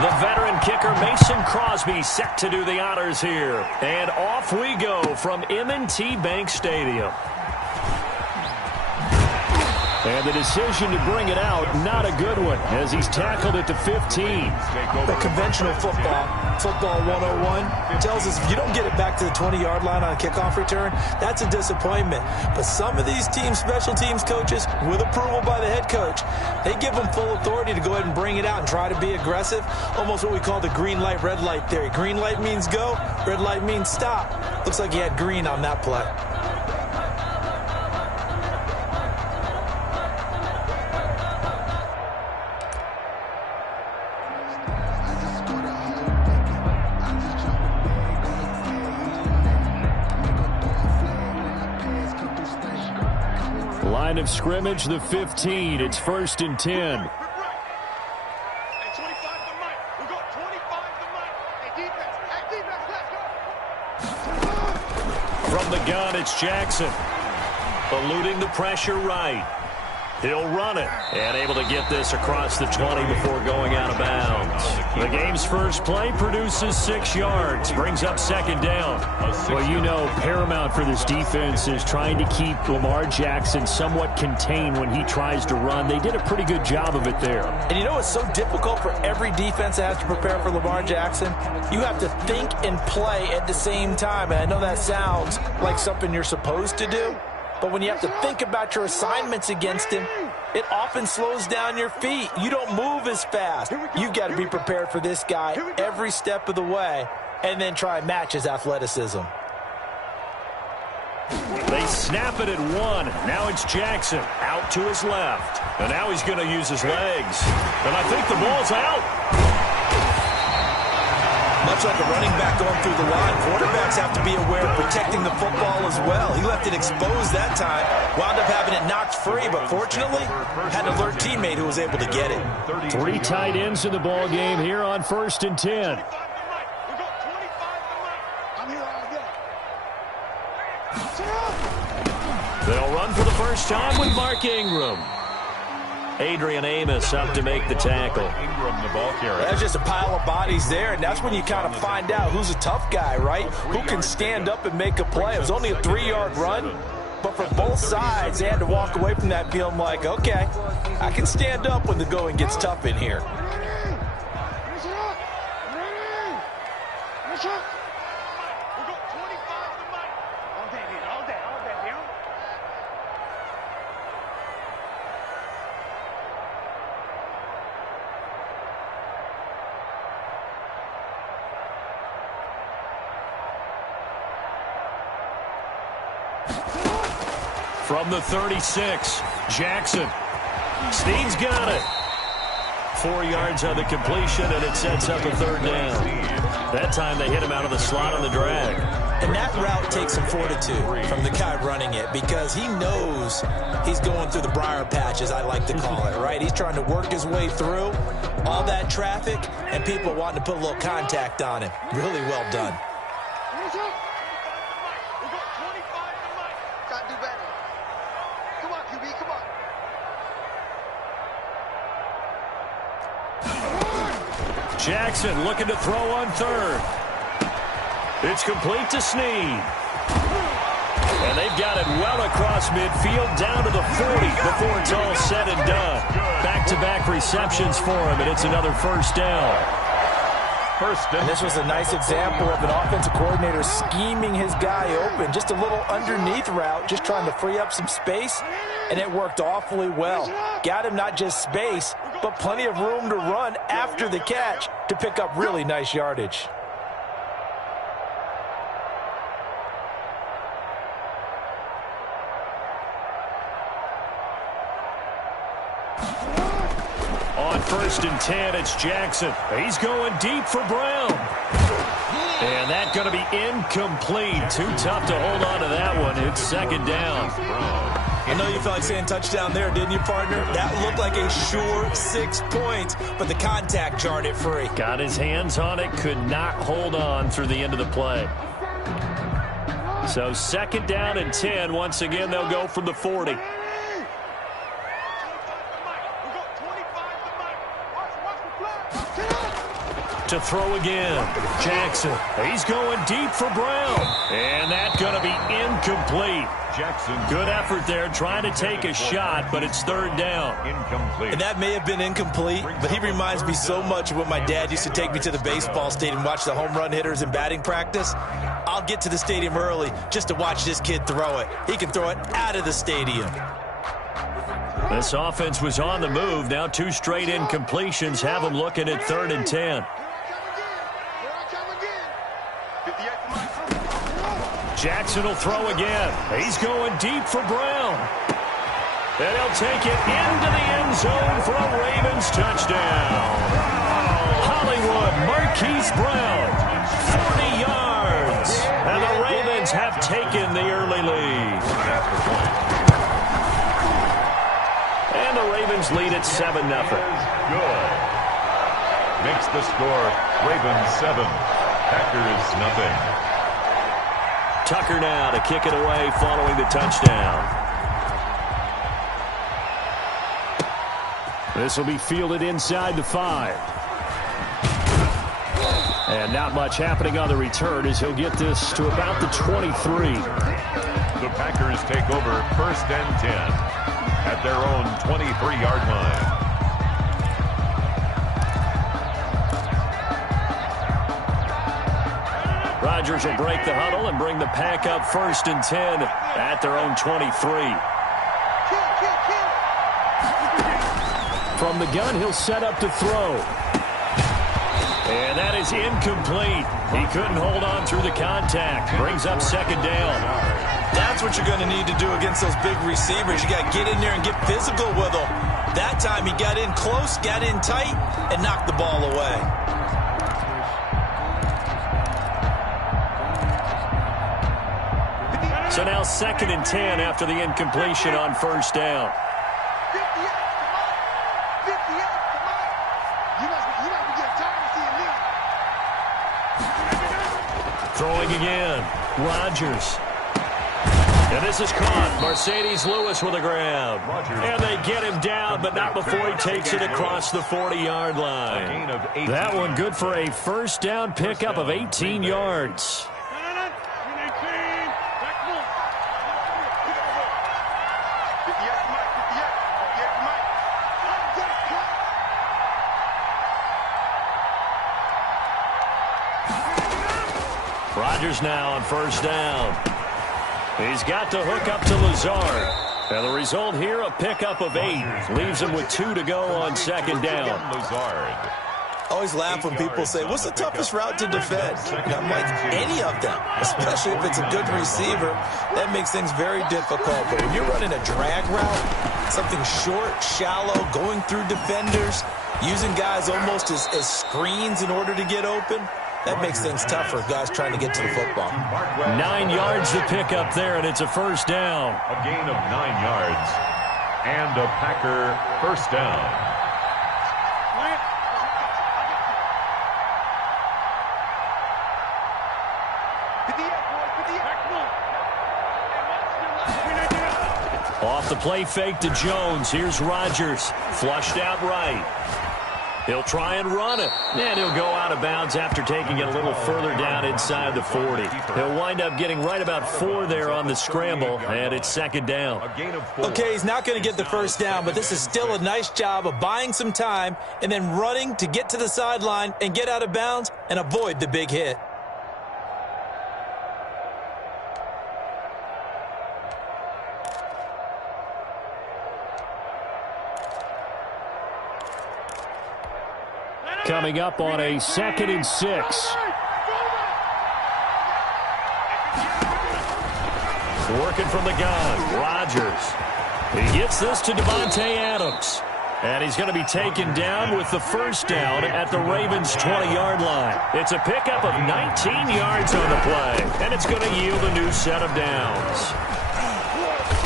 The veteran kicker Mason Crosby set to do the honors here. And off we go from M&T Bank Stadium. And the decision to bring it out, not a good one, as he's tackled at the 15. The conventional football 101, tells us if you don't get it back to the 20-yard line on a kickoff return, that's a disappointment. But some of these special teams coaches, with approval by the head coach, they give them full authority to go ahead and bring it out and try to be aggressive. Almost what we call the green light, red light theory. Green light means go, red light means stop. Looks like he had green on that play. Line of scrimmage, the 15. It's 1st and 10. From the gun, it's Jackson. Eluding the pressure right. He'll run it and able to get this across the 20 before going out of bounds. The game's first play produces 6 yards, brings up 2nd down. Well, you know, paramount for this defense is trying to keep Lamar Jackson somewhat contained when he tries to run. They did a pretty good job of it there. And you know it's so difficult for every defense that has to prepare for Lamar Jackson? You have to think and play at the same time. And I know that sounds like something you're supposed to do. But when you have to think about your assignments against him, it often slows down your feet. You don't move as fast. You've got to be prepared for this guy every step of the way and then try and match his athleticism. They snap it at 1. Now it's Jackson out to his left. And now he's going to use his legs. And I think the ball's out. Much like a running back going through the line, quarterbacks have to be aware of protecting the football as well. He left it exposed that time, wound up having it knocked free, but fortunately had an alert teammate who was able to get it. 3 tight ends in the ball game here on 1st and 10. They'll run for the first time with Mark Ingram. Adrian Amos up to make the tackle. Ingram, the ball carrier. There's just a pile of bodies there, and that's when you kind of find out who's a tough guy, right? Who can stand up and make a play. It was only a 3-yard run, but for both sides, they had to walk away from that feeling like, okay, I can stand up when the going gets tough in here. From the 36, Jackson. Snead's got it. 4 yards on the completion, and it sets up a 3rd down. That time they hit him out of the slot on the drag. And that route takes some fortitude from the guy running it because he knows he's going through the briar patch, as I like to call it, right? He's trying to work his way through all that traffic and people wanting to put a little contact on him. Really well done. Jackson looking to throw on 3rd. It's complete to Snead. And they've got it well across midfield down to the 40 before it's all said and done. Back-to-back receptions for him, and it's another 1st down. And this was a nice example of an offensive coordinator scheming his guy open. Just a little underneath route, just trying to free up some space, and it worked awfully well. Got him not just space, but plenty of room to run after the catch to pick up really nice yardage. On 1st and 10, it's Jackson. He's going deep for Brown. And that's going to be incomplete. Too tough to hold on to that one. It's 2nd down. I know you felt like saying touchdown there, didn't you, partner? That looked like a sure 6 points, but the contact jarred it free. Got his hands on it, could not hold on through the end of the play. So 2nd down and 10. Once again, they'll go from the 40. To throw again. Jackson. He's going deep for Brown. And that's going to be incomplete. Jackson. Good effort there trying to take a shot, but it's 3rd down. Incomplete. And that may have been incomplete, but he reminds me so much of when my dad used to take me to the baseball stadium and watch the home run hitters in batting practice. I'll get to the stadium early just to watch this kid throw it. He can throw it out of the stadium. This offense was on the move. Now 2 straight incompletions have them looking at 3rd and 10. Jackson will throw again. He's going deep for Brown. And he'll take it into the end zone for a Ravens touchdown. Hollywood Marquise Brown, 40 yards. And the Ravens have taken the early lead. And the Ravens lead at 7-0. Good. Makes the score Ravens 7, Packers nothing. Tucker now to kick it away following the touchdown. This will be fielded inside the 5. And not much happening on the return as he'll get this to about the 23. The Packers take over 1st and 10 at their own 23-yard line. Rodgers will break the huddle and bring the pack up 1st and 10 at their own 23. From the gun, he'll set up to throw. And that is incomplete. He couldn't hold on through the contact. Brings up 2nd down. That's what you're going to need to do against those big receivers. You got to get in there and get physical with them. That time he got in close, got in tight, and knocked the ball away. So now 2nd and 10 after the incompletion on 1st down. Throwing again. Rodgers. And this is caught. Mercedes Lewis with a grab. And they get him down, but not before he takes it across the 40-yard line. That one good for a 1st down pickup of 18 yards. Rodgers now on 1st down. He's got to hook up to Lazard. And the result here, a pickup of 8. Leaves him with 2 to go on 2nd down. Lazard. Always laugh when people say, what's the toughest route to defend? And I'm like, any of them, especially if it's a good receiver. That makes things very difficult. But when you're running a drag route, something short, shallow, going through defenders, using guys almost as screens in order to get open, that makes things tough for guys trying to get to the football. 9 yards to pick up there, and it's a 1st down. A gain of 9 yards. And a Packer 1st down. Off the play fake to Jones. Here's Rodgers. Flushed out right. He'll try and run it. And he'll go out of bounds after taking it a little further down inside the 40. He'll wind up getting right about 4 there on the scramble, and it's 2nd down. Okay, he's not going to get the 1st down, but this is still a nice job of buying some time and then running to get to the sideline and get out of bounds and avoid the big hit. Coming up on a 2nd and 6. Working from the gun, Rodgers. He gets this to Devontae Adams. And he's going to be taken down with the 1st down at the Ravens' 20-yard line. It's a pickup of 19 yards on the play, and it's going to yield a new set of downs.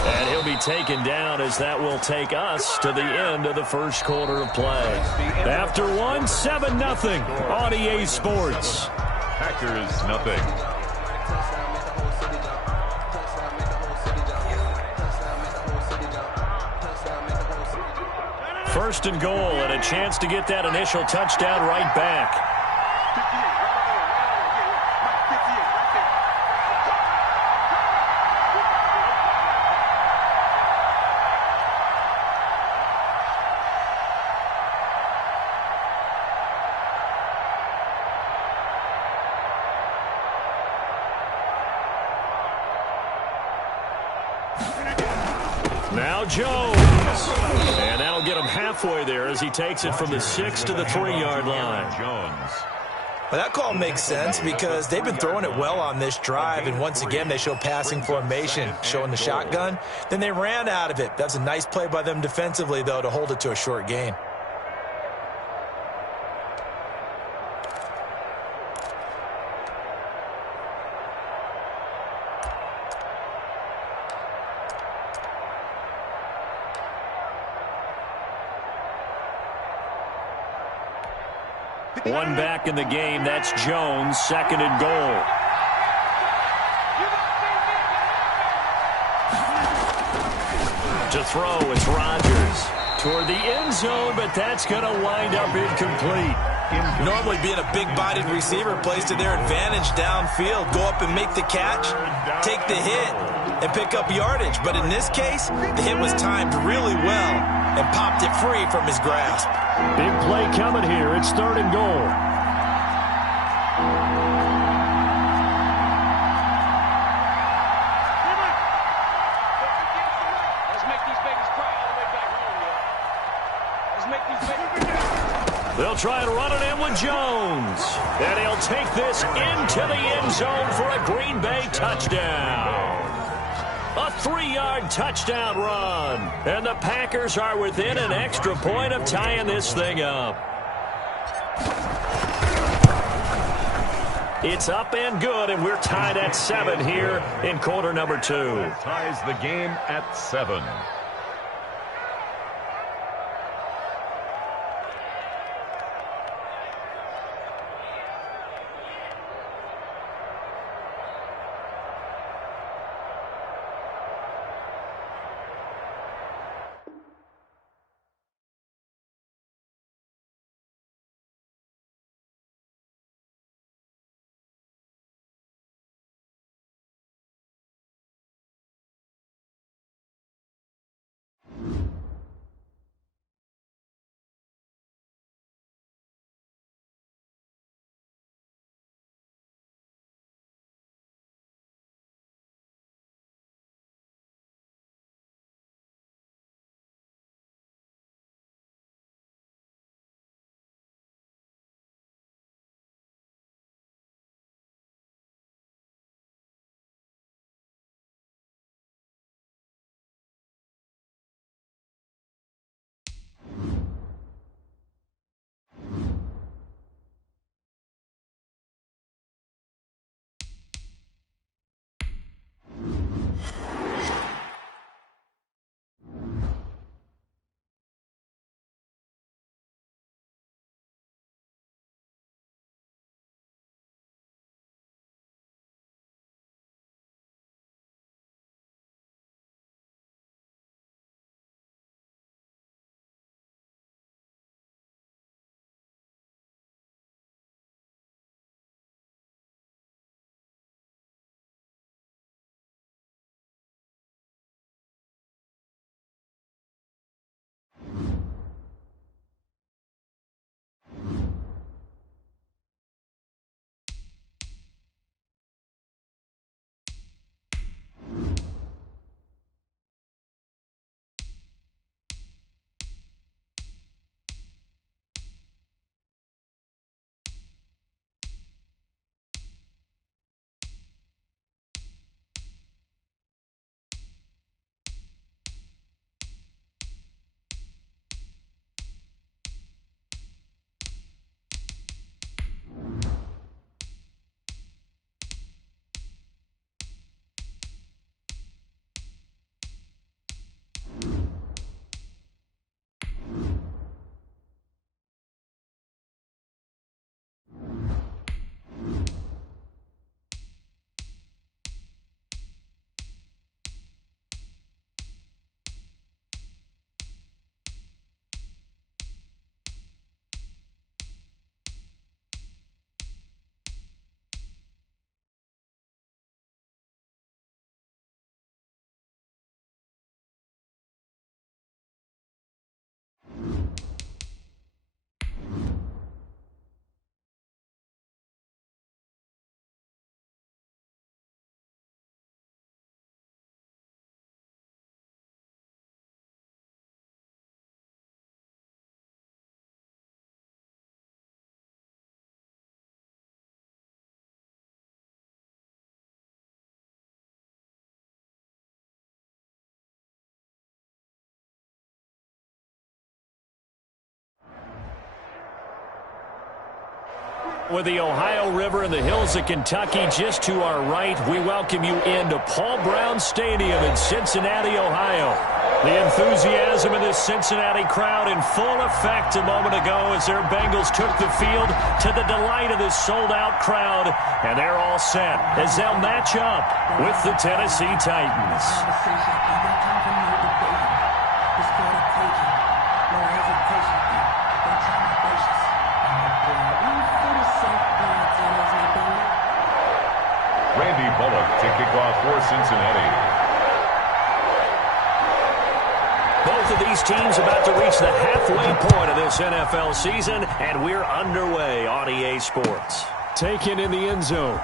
And he'll be taken down as that will take us to the end of the first quarter of play. After one, 7-0 on EA Sports. Packers nothing. First and goal, and a chance to get that initial touchdown right back. Now Jones. And that'll get him halfway there as he takes it from the 6 to the 3-yard line. Jones. Well, that call makes sense because they've been throwing it well on this drive, and once again they show passing formation, showing the shotgun. Then they ran out of it. That's a nice play by them defensively, though, to hold it to a short gain. One back in the game. That's Jones, second and goal. To throw, it's Rodgers. Toward the end zone, but that's going to wind up incomplete. Normally being a big-bodied receiver plays to their advantage downfield. Go up and make the catch, take the hit, and pick up yardage. But in this case, the hit was timed really well and popped it free from his grasp. Big play coming here. It's third and goal. They'll try and run it in with Jones. And he'll take this into the end zone for a Green Bay touchdown. A 3-yard touchdown run. And the Packers are within an extra point of tying this thing up. It's up and good, and we're tied at 7 here in quarter number 2. Ties the game at 7. With the Ohio River and the hills of Kentucky just to our right, we welcome you into Paul Brown Stadium in Cincinnati, Ohio. The enthusiasm of this Cincinnati crowd in full effect a moment ago as their Bengals took the field to the delight of this sold-out crowd. And they're all set as they'll match up with the Tennessee Titans. Randy Bullock to kick off for Cincinnati. Both of these teams about to reach the halfway point of this NFL season, and we're underway on EA Sports. Taken in the end zone.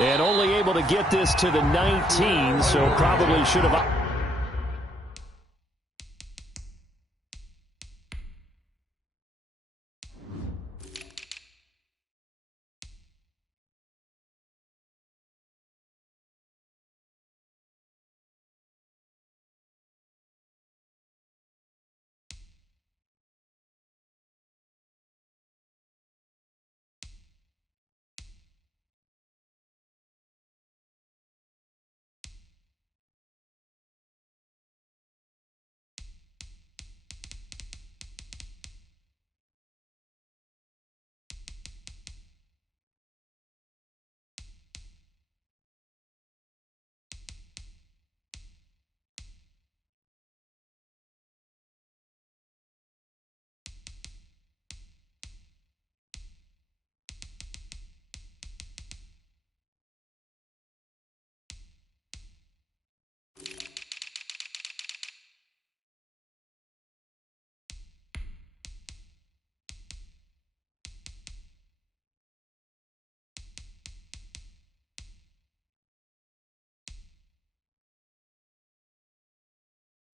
And only able to get this to the 19, so probably should have...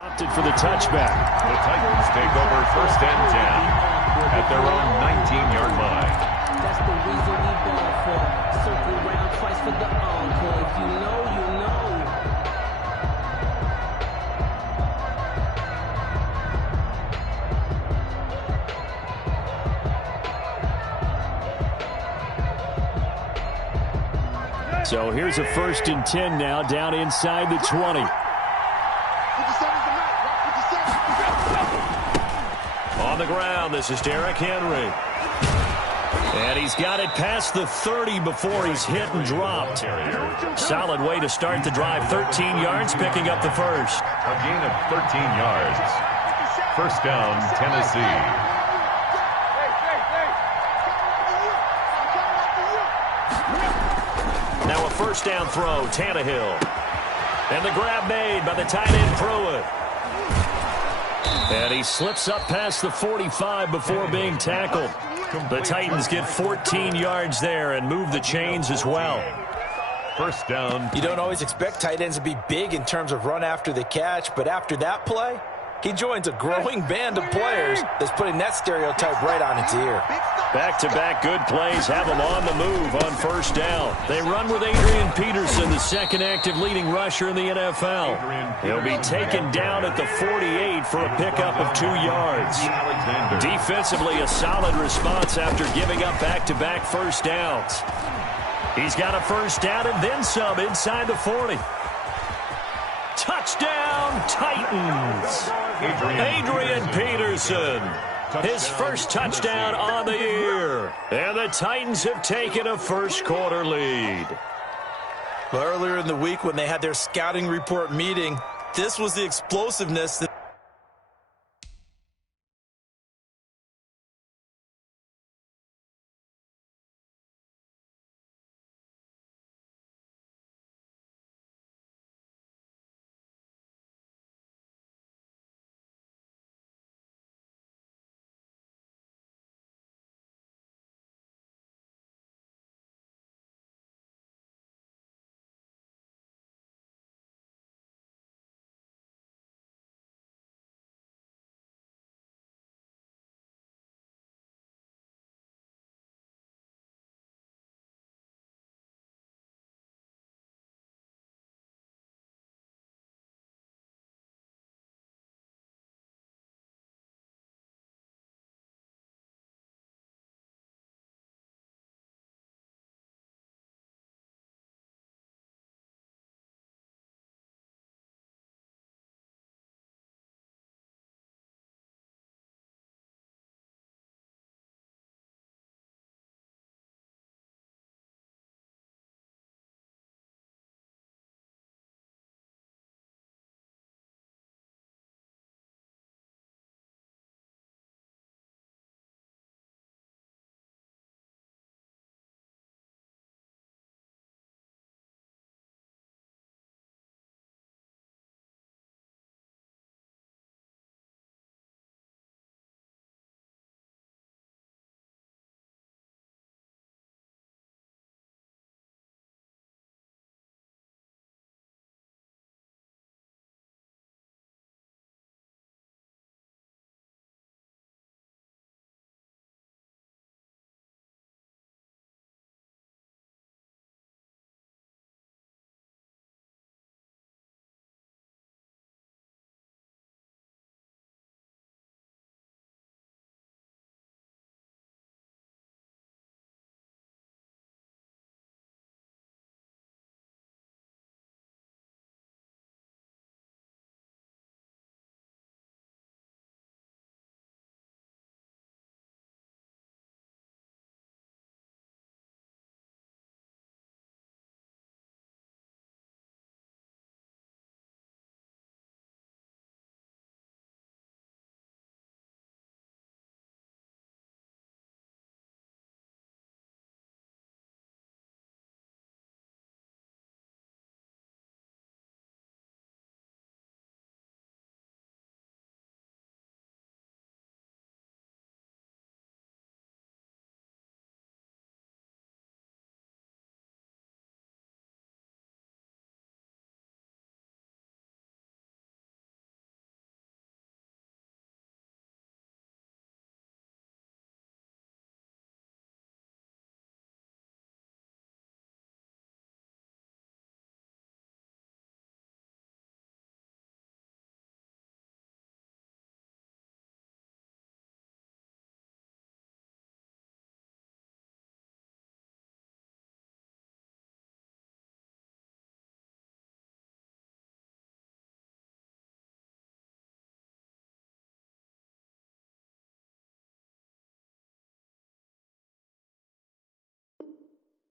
Opted for the touchback. The Titans take over 1st and 10 at their own 19-yard line. That's the reason we ball for. Circle round twice for the encore. If you know, you know. So here's a 1st and 10 now, down inside the 20. On the ground, this is Derrick Henry. And he's got it past the 30 before he's hit and dropped. Solid way to start the drive. 13 yards, picking up the first. A gain of 13 yards. 1st down, Tennessee. Now a 1st down throw, Tannehill. And the grab made by the tight end Pruitt. And he slips up past the 45 before being tackled. The Titans get 14 yards there and move the chains as well. 1st down. You don't always expect tight ends to be big in terms of run after the catch, but after that play, he joins a growing band of players that's putting that stereotype right on its ear. Back-to-back good plays have them on the move on 1st down. They run with Adrian Peterson, the second active leading rusher in the NFL. He'll be taken down at the 48 for a pickup of 2 yards. Defensively, a solid response after giving up back-to-back 1st downs. He's got a 1st down and then some inside the 40. Touchdown, Titans! Adrian Peterson. His 1st touchdown on the year. And the Titans have taken a 1st quarter lead. Well, earlier in the week when they had their scouting report meeting, this was the explosiveness that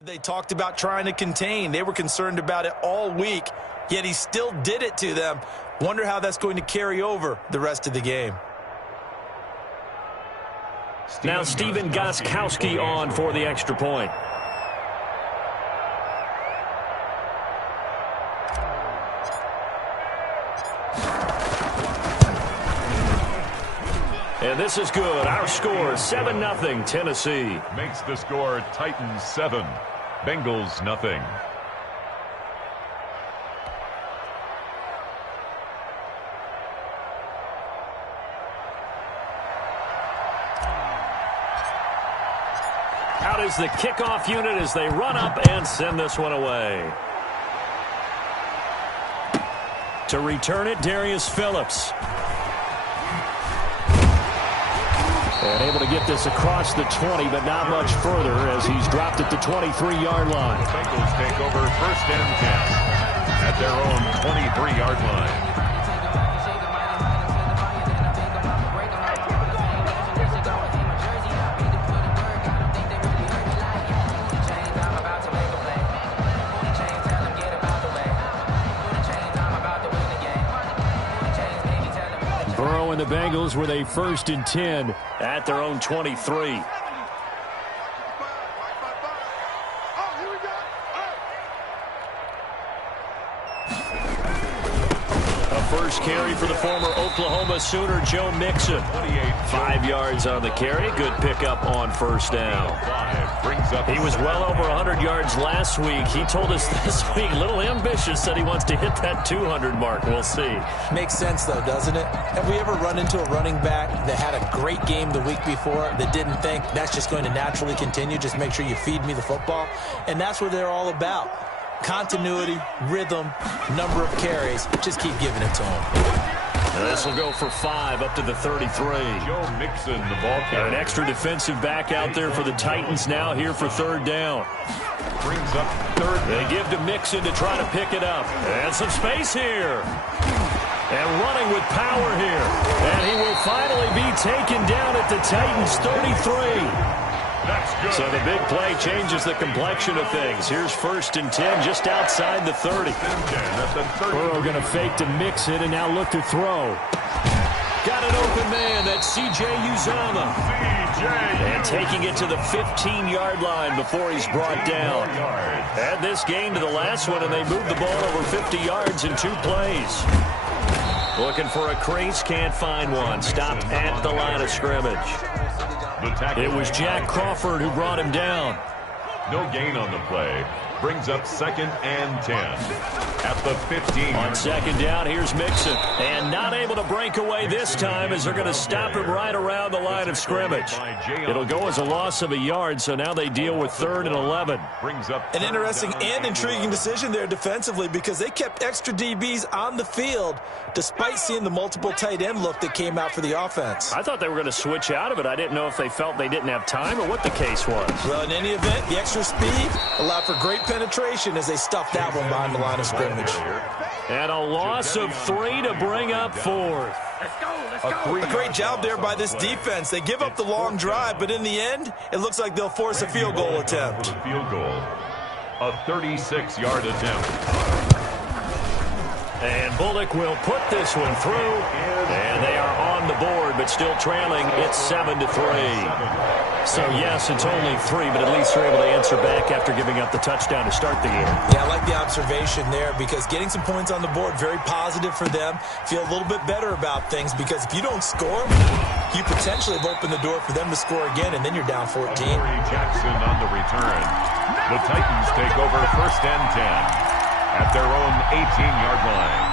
They talked about trying to contain. They were concerned about it all week, yet he still did it to them. Wonder how that's going to carry over the rest of the game. Now Stephen Gostkowski on for the extra point. And this is good. Our score, 7-0, Tennessee. Makes the score Titans 7, Bengals nothing. Out is the kickoff unit as they run up and send this one away. To return it, Darius Phillips. And able to get this across the 20, but not much further as he's dropped at the 23-yard line. The Bengals take over 1st and 10 at their own 23-yard line. Burrow and the Bengals with a 1st and 10 at their own 23. First carry for the former Oklahoma Sooner, Joe Mixon. 5 yards on the carry. Good pickup on 1st down. He was well over 100 yards last week. He told us this week, a little ambitious, said he wants to hit that 200 mark. We'll see. Makes sense, though, doesn't it? Have we ever run into a running back that had a great game the week before that didn't think that's just going to naturally continue? Just make sure you feed me the football. And that's what they're all about. Continuity, rhythm, number of carries. Just keep giving it to him. This will go for 5 up to the 33. Joe Mixon, the ball carrier. An extra defensive back out there for the Titans now here for 3rd down. Brings up 3rd. They give to Mixon to try to pick it up. And some space here. And running with power here. And he will finally be taken down at the Titans 33. That's good. So the big play changes the complexion of things. Here's 1st and 10 just outside the 30. Burrow going to fake to Mixon and now look to throw. Got an open man. That's C.J. Uzomah. And taking it to the 15-yard line before he's brought down. Add this game to the last one, and they moved the ball over 50 yards in 2 plays. Looking for a crease, can't find one. Stopped at the line of scrimmage. It was Jack Crawford who brought him down. No gain on the play. Brings up 2nd and 10 at the 15. On 2nd down, here's Mixon. And not able to break away this time as they're going to stop him right around the line of scrimmage. It'll go as a loss of a yard, so now they deal with 3rd and 11. Brings up an interesting and intriguing decision there defensively because they kept extra DBs on the field despite seeing the multiple tight end look that came out for the offense. I thought they were going to switch out of it. I didn't know if they felt they didn't have time or what the case was. Well, in any event, the extra speed allowed for great penetration as they stuffed that one behind the line of scrimmage. And a loss of 3 to bring up 4th. A great job there by this defense. They give up the long drive, but in the end, it looks like they'll force a field goal attempt. Field goal. A 36-yard attempt. And Bullock will put this one through. And they are on the board, but still trailing. It's 7-3. So, yes, it's only 3, but at least they're able to answer back after giving up the touchdown to start the game. Yeah, I like the observation there because getting some points on the board, very positive for them. Feel a little bit better about things because if you don't score, you potentially have opened the door for them to score again, and then you're down 14. Jackson on the return. The Titans take over 1st and 10 at their own 18-yard line.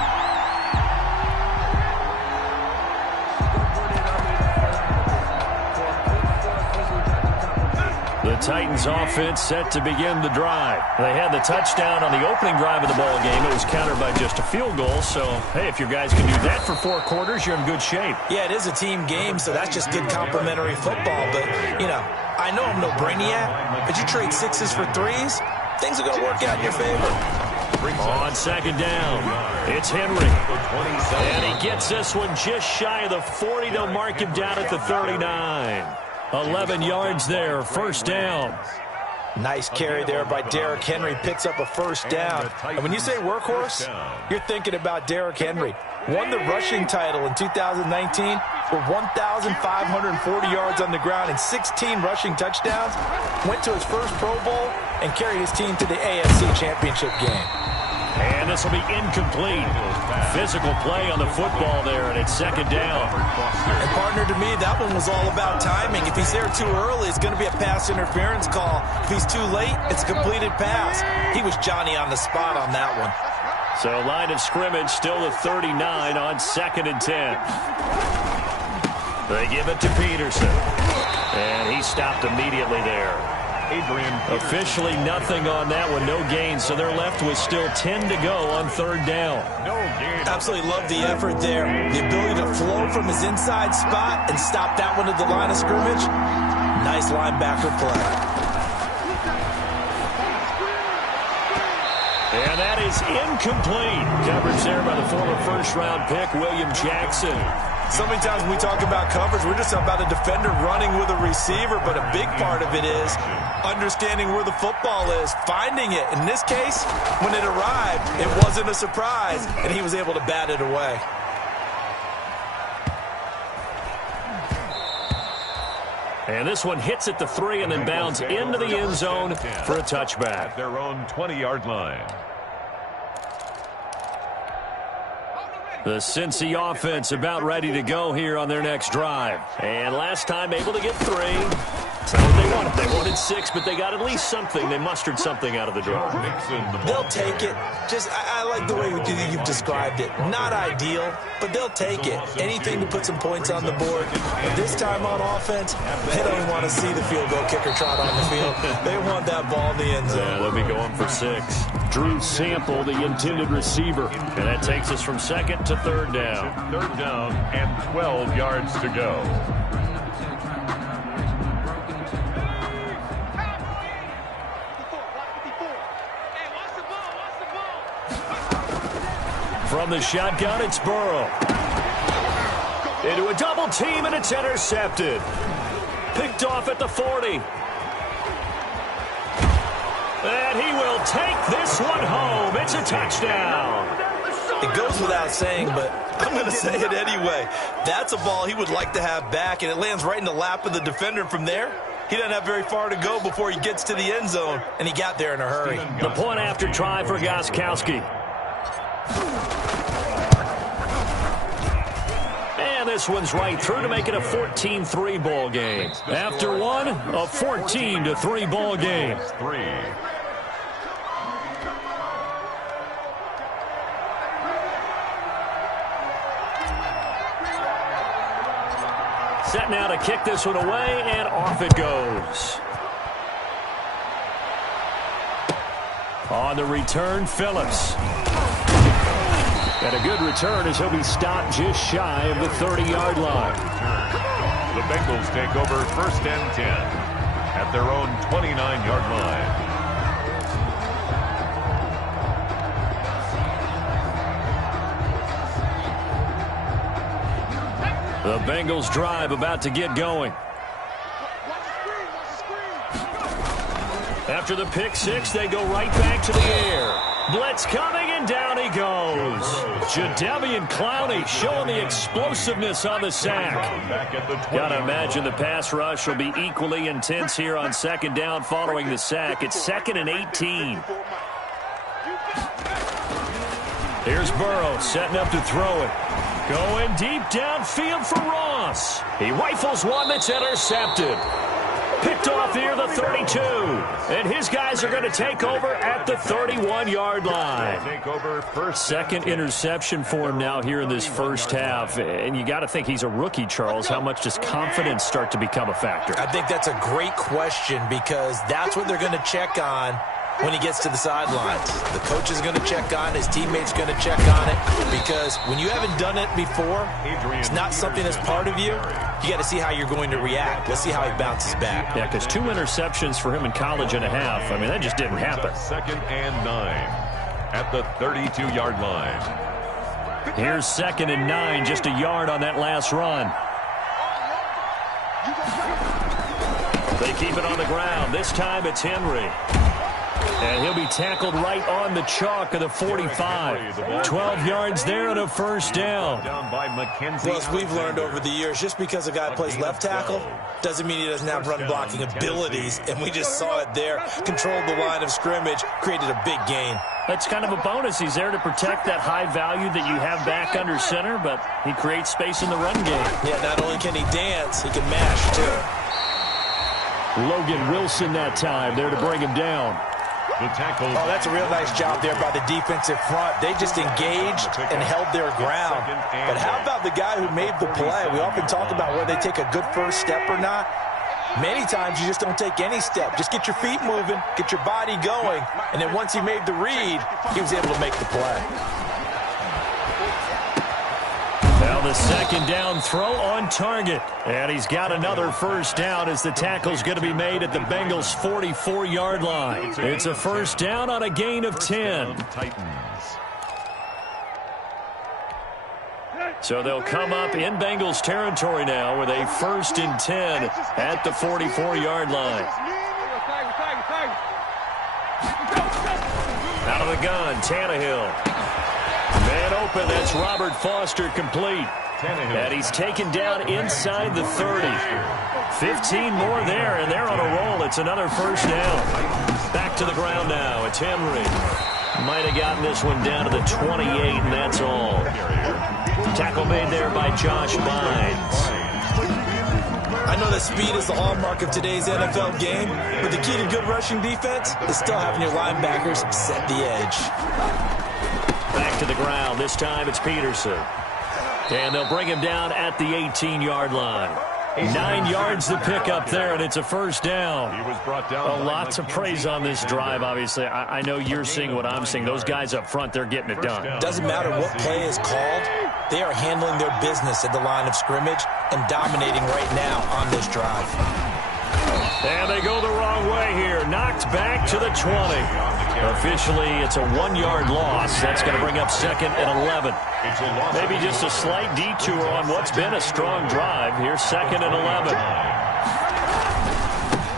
The Titans offense set to begin the drive. They had the touchdown on the opening drive of the ball game. It was countered by just a field goal. So, hey, if your guys can do that for 4 quarters, you're in good shape. Yeah, it is a team game, so that's just good complimentary football. But, you know, I know I'm no brainiac, but you trade 6s for 3s, things are going to work out in your favor. On 2nd down, it's Henry. And he gets this one just shy of the 40. They'll mark him down at the 39. 11 yards there, 1st down. Nice carry there by Derrick Henry. Picks up a first down. And when you say workhorse, you're thinking about Derrick Henry. Won the rushing title in 2019 with 1,540 yards on the ground and 16 rushing touchdowns. Went to his first Pro Bowl and carried his team to the AFC Championship game. And this will be incomplete. Physical play on the football there, and it's second down. And partner, to me, that one was all about timing. If he's there too early, it's going to be a pass interference call. If he's too late, it's a completed pass. He was Johnny on the spot on that one. So line of scrimmage still the 39 on 2nd and 10. They give it to Peterson. And he stopped immediately there. Officially nothing on that one, no gain, so they're left with still 10 to go on 3rd down. Absolutely love the effort there. The ability to flow from his inside spot and stop that one at the line of scrimmage. Nice linebacker play. And that is incomplete. Coverage there by the former first-round pick, William Jackson. So many times when we talk about coverage, we're just about a defender running with a receiver, but a big part of it is understanding where the football is, finding it. In this case, when it arrived, it wasn't a surprise, and he was able to bat it away. And this one hits at the 3 and then bounds into the end zone for a touchback. At their own 20-yard line. The Cincy offense about ready to go here on their next drive. And last time able to get 3. That's not what they wanted. They wanted 6, but they got at least something. They mustered something out of the drive. They'll take it. Just, I like the way you've described it. Not ideal, but they'll take it. Anything to put some points on the board. But this time on offense, they don't want to see the field goal kicker trot on the field. They want that ball in the end zone. Yeah, they'll be going for 6. Drew Sample, the intended receiver. And that takes us from 2nd to 3rd down. 3rd down and 12 yards to go. From the shotgun, it's Burrow. Into a double team, and it's intercepted. Picked off at the 40. And he will take this one home. It's a touchdown. It goes without saying, but I'm going to say it anyway. That's a ball he would like to have back, and it lands right in the lap of the defender. From there, he doesn't have very far to go before he gets to the end zone, and he got there in a hurry. The point after try for Gostkowski. And this one's right through to make it a 14-3 ball game. After one, a 14-3 ball game. 3. Set now to kick this one away, and off it goes. On the return, Phillips. And a good return as he'll be stopped just shy of the 30-yard line. The Bengals take over 1st and 10 at their own 29-yard line. The Bengals drive about to get going. After the pick 6, they go right back to the air. Blitz coming, and down he goes. Jadeveon Clowney showing the explosiveness on the sack. Got to imagine the pass rush will be equally intense here on 2nd down following the sack. It's 2nd and 18. Here's Burrow setting up to throw it. Going deep downfield for Ross. He rifles one that's intercepted. Picked off here, the 32. And his guys are going to take over at the 31-yard line. Second interception for him now here in this first half. And you got to think he's a rookie, Charles. How much does confidence start to become a factor? I think that's a great question, because that's what they're going to check on when he gets to the sidelines. The coach is going to check on it. His teammates going to check on it, because when you haven't done it before, it's not something that's part of you. You got to see how you're going to react. Let's see how he bounces back. Yeah, because 2 interceptions for him in college and a half. I mean, that just didn't happen. 2nd and 9 at the 32-yard line. Here's 2nd and 9, just a yard on that last run. They keep it on the ground. This time it's Henry. And he'll be tackled right on the chalk of the 45. 12 yards there and a first down. Well, as we've learned over the years, just because a guy plays left tackle doesn't mean he doesn't have run blocking abilities. And we just saw it there. Controlled the line of scrimmage, created a big gain. That's kind of a bonus. He's there to protect that high value that you have back under center, but he creates space in the run game. Yeah, not only can he dance, he can mash, too. Logan Wilson that time there to bring him down. Oh, that's a real nice job there by the defensive front. They just engaged and held their ground. But how about the guy who made the play? We often talk about whether they take a good first step or not. Many times you just don't take any step. Just get your feet moving, get your body going, and then once he made the read, he was able to make the play. Now the second down throw on target. And he's got another first down as the tackle's going to be made at the Bengals' 44-yard line. It's a first down on a gain of 10. So they'll come up in Bengals territory now with a 1st and 10 at the 44-yard line. Out of the gun, Tannehill. Man open, that's Robert Foster complete. And he's taken down inside the 30. 15 more there, and they're on a roll. It's another first down. Back to the ground now. It's Henry. Might have gotten this one down to the 28, and that's all. Tackle made there by Josh Bynes. I know that speed is the hallmark of today's NFL game, but the key to good rushing defense is still having your linebackers set the edge. Back to the ground. This time it's Peterson. And they'll bring him down at the 18-yard line. 9 yards to pick up there, and it's a first down. Lots of praise on this drive, obviously. I know you're seeing what I'm seeing. Those guys up front, they're getting it done. Doesn't matter what play is called. They are handling their business at the line of scrimmage and dominating right now on this drive. And they go the wrong way here. Knocked back to the 20. Officially, it's a 1-yard loss. That's going to bring up 2nd and 11. Maybe just a slight detour on what's been a strong drive. Here's 2nd and 11.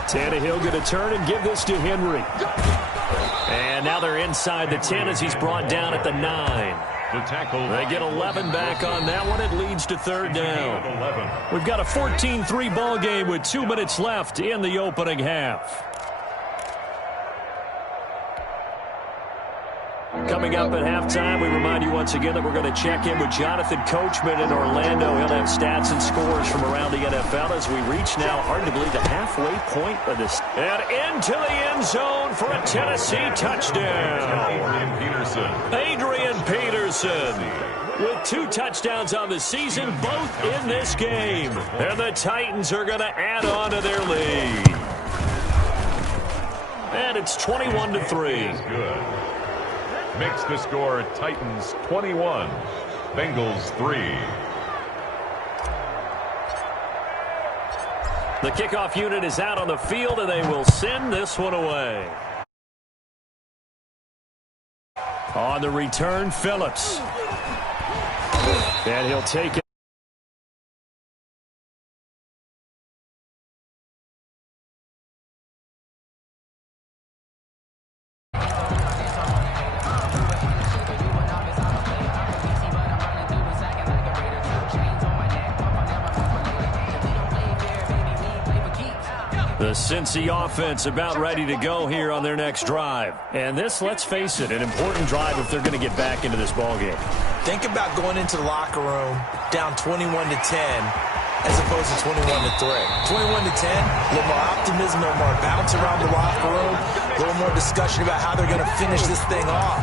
Tannehill going to turn and give this to Henry. And now they're inside the 10 as he's brought down at the 9. They get 11 back on that one. It leads to 3rd down. We've got a 14-3 ball game with 2 minutes left in the opening half. Coming up at halftime, we remind you once again that we're going to check in with Jonathan Coachman in Orlando. He'll have stats and scores from around the NFL as we reach now, hard to believe, the halfway point of this. And into the end zone for a Tennessee touchdown. Adrian Peterson with 2 touchdowns on the season, both in this game. And the Titans are going to add on to their lead. And it's 21-3. Good. Makes the score Titans 21, Bengals 3. The kickoff unit is out on the field, and they will send this one away. On the return, Phillips. And he'll take it. The Cincy offense about ready to go here on their next drive. And this, let's face it, an important drive if they're going to get back into this ballgame. Think about going into the locker room down 21-10 as opposed to 21-3. 21-10, a little more optimism, a little more bounce around the locker room, a little more discussion about how they're going to finish this thing off.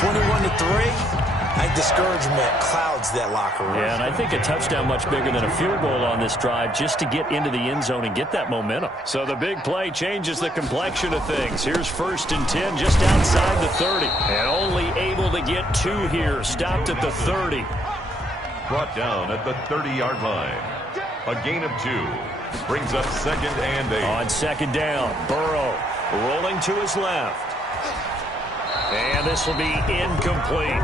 21-3. I think discouragement clouds that locker room. Yeah, and I think a touchdown much bigger than a field goal on this drive just to get into the end zone and get that momentum. So the big play changes the complexion of things. Here's 1st and 10 just outside the 30. And only able to get 2 here. Stopped at the 30. Brought down at the 30-yard line. A gain of 2. Brings up 2nd and 8. On 2nd down, Burrow rolling to his left. And this will be incomplete.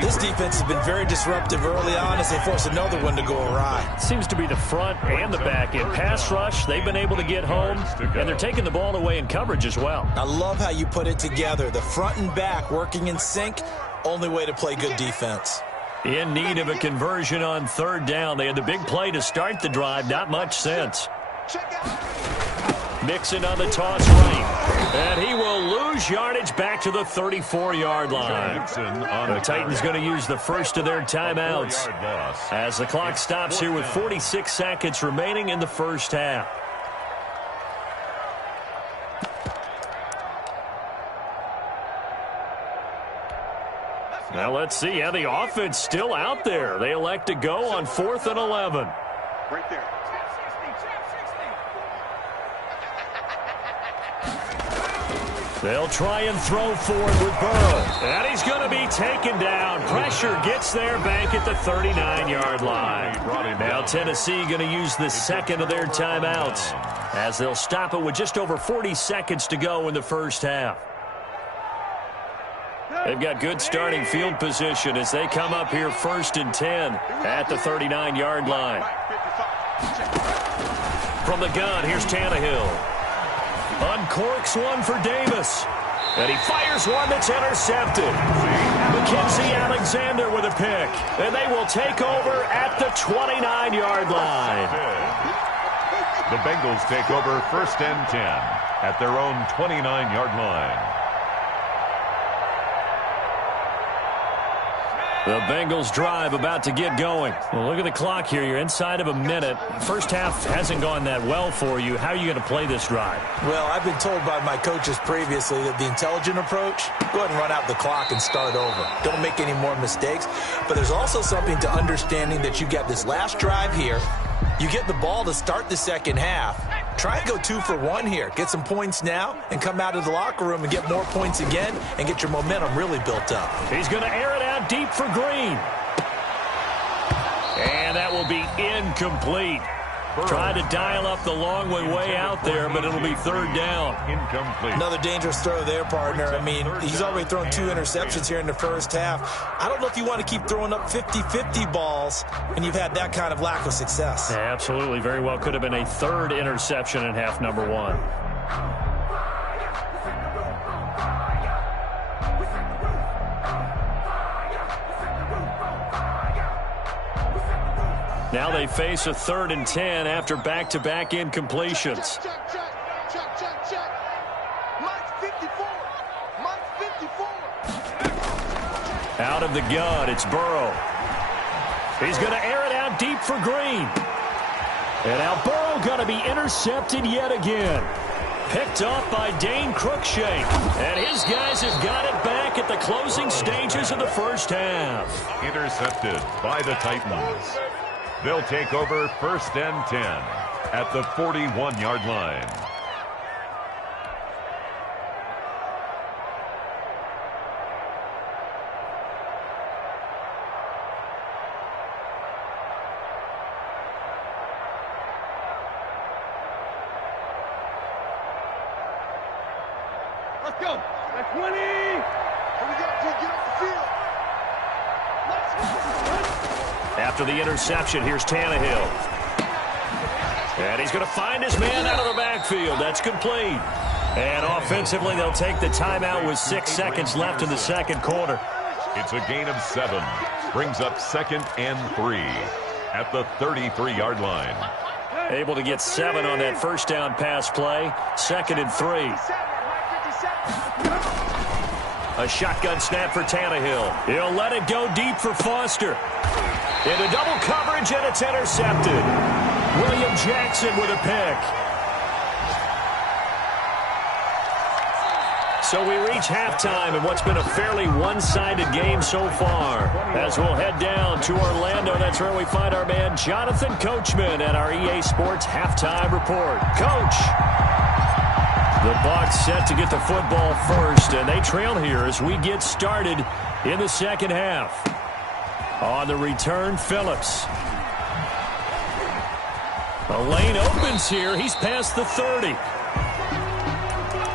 This defense has been very disruptive early on as they force another one to go awry. Seems to be the front and the back end. Pass rush, they've been able to get home, and they're taking the ball away in coverage as well. I love how you put it together. The front and back working in sync, only way to play good defense. In need of a conversion on third down. They had the big play to start the drive. Not much sense. Mixon on the toss right. And he will lose yardage back to the 34-yard line. The Titans going to use the first of their timeouts as the clock stops here with 46 seconds remaining in the first half. Now let's see how the offense still out there. They elect to go on 4th and 11. Right there. They'll try and throw forward with Burrow. And he's going to be taken down. Pressure gets there back at the 39-yard line. Now Tennessee going to use the second of their timeouts as they'll stop it with just over 40 seconds to go in the first half. They've got good starting field position as they come up here 1st and 10 at the 39-yard line. From the gun, here's Tannehill. Uncorks one for Davis. And he fires one that's intercepted. Mackenzie Alexander with a pick. And they will take over at the 29-yard line. The Bengals take over 1st and 10 at their own 29-yard line. The Bengals drive about to get going. Well, look at the clock here. You're inside of a minute. First half hasn't gone that well for you. How are you going to play this drive? Well, I've been told by my coaches previously that the intelligent approach, go ahead and run out the clock and start over. Don't make any more mistakes. But there's also something to understanding that you get this last drive here. You get the ball to start the second half. Try and go 2 for 1 here. Get some points now and come out of the locker room and get more points again and get your momentum really built up. He's going to air it out deep for Green. And that will be incomplete. Trying to dial up the long way out there, but it'll be 3rd down. Incomplete. Another dangerous throw there, partner. I mean, he's already thrown 2 interceptions here in the first half. I don't know if you want to keep throwing up 50-50 balls, and you've had that kind of lack of success. Yeah, absolutely. Very well could have been a 3rd interception in half number 1. Now they face a 3rd and 10 after back-to-back incompletions. Check. Mike's 54. Out of the gun, it's Burrow. He's going to air it out deep for Green. And now Burrow going to be intercepted yet again. Picked off by Dane Cruikshank. And his guys have got it back at the closing stages of the first half. Intercepted by the Titans. They'll take over 1st and 10 at the 41-yard line. Let's go. At 20. Here we go. Get off the field. After the interception, here's Tannehill. And he's going to find his man out of the backfield. That's complete. And offensively, they'll take the timeout with 6 seconds left in the second quarter. It's a gain of 7. Brings up 2nd and 3 at the 33-yard line. Able to get 7 on that first down pass play. 2nd and 3. A shotgun snap for Tannehill. He'll let it go deep for Foster. Into double coverage, and it's intercepted. William Jackson with a pick. So we reach halftime in what's been a fairly one-sided game so far. As we'll head down to Orlando, that's where we find our man Jonathan Coachman at our EA Sports Halftime Report. Coach! The Bucs set to get the football first, and they trail here as we get started in the second half. On the return, Phillips. The lane opens here. He's past the 30.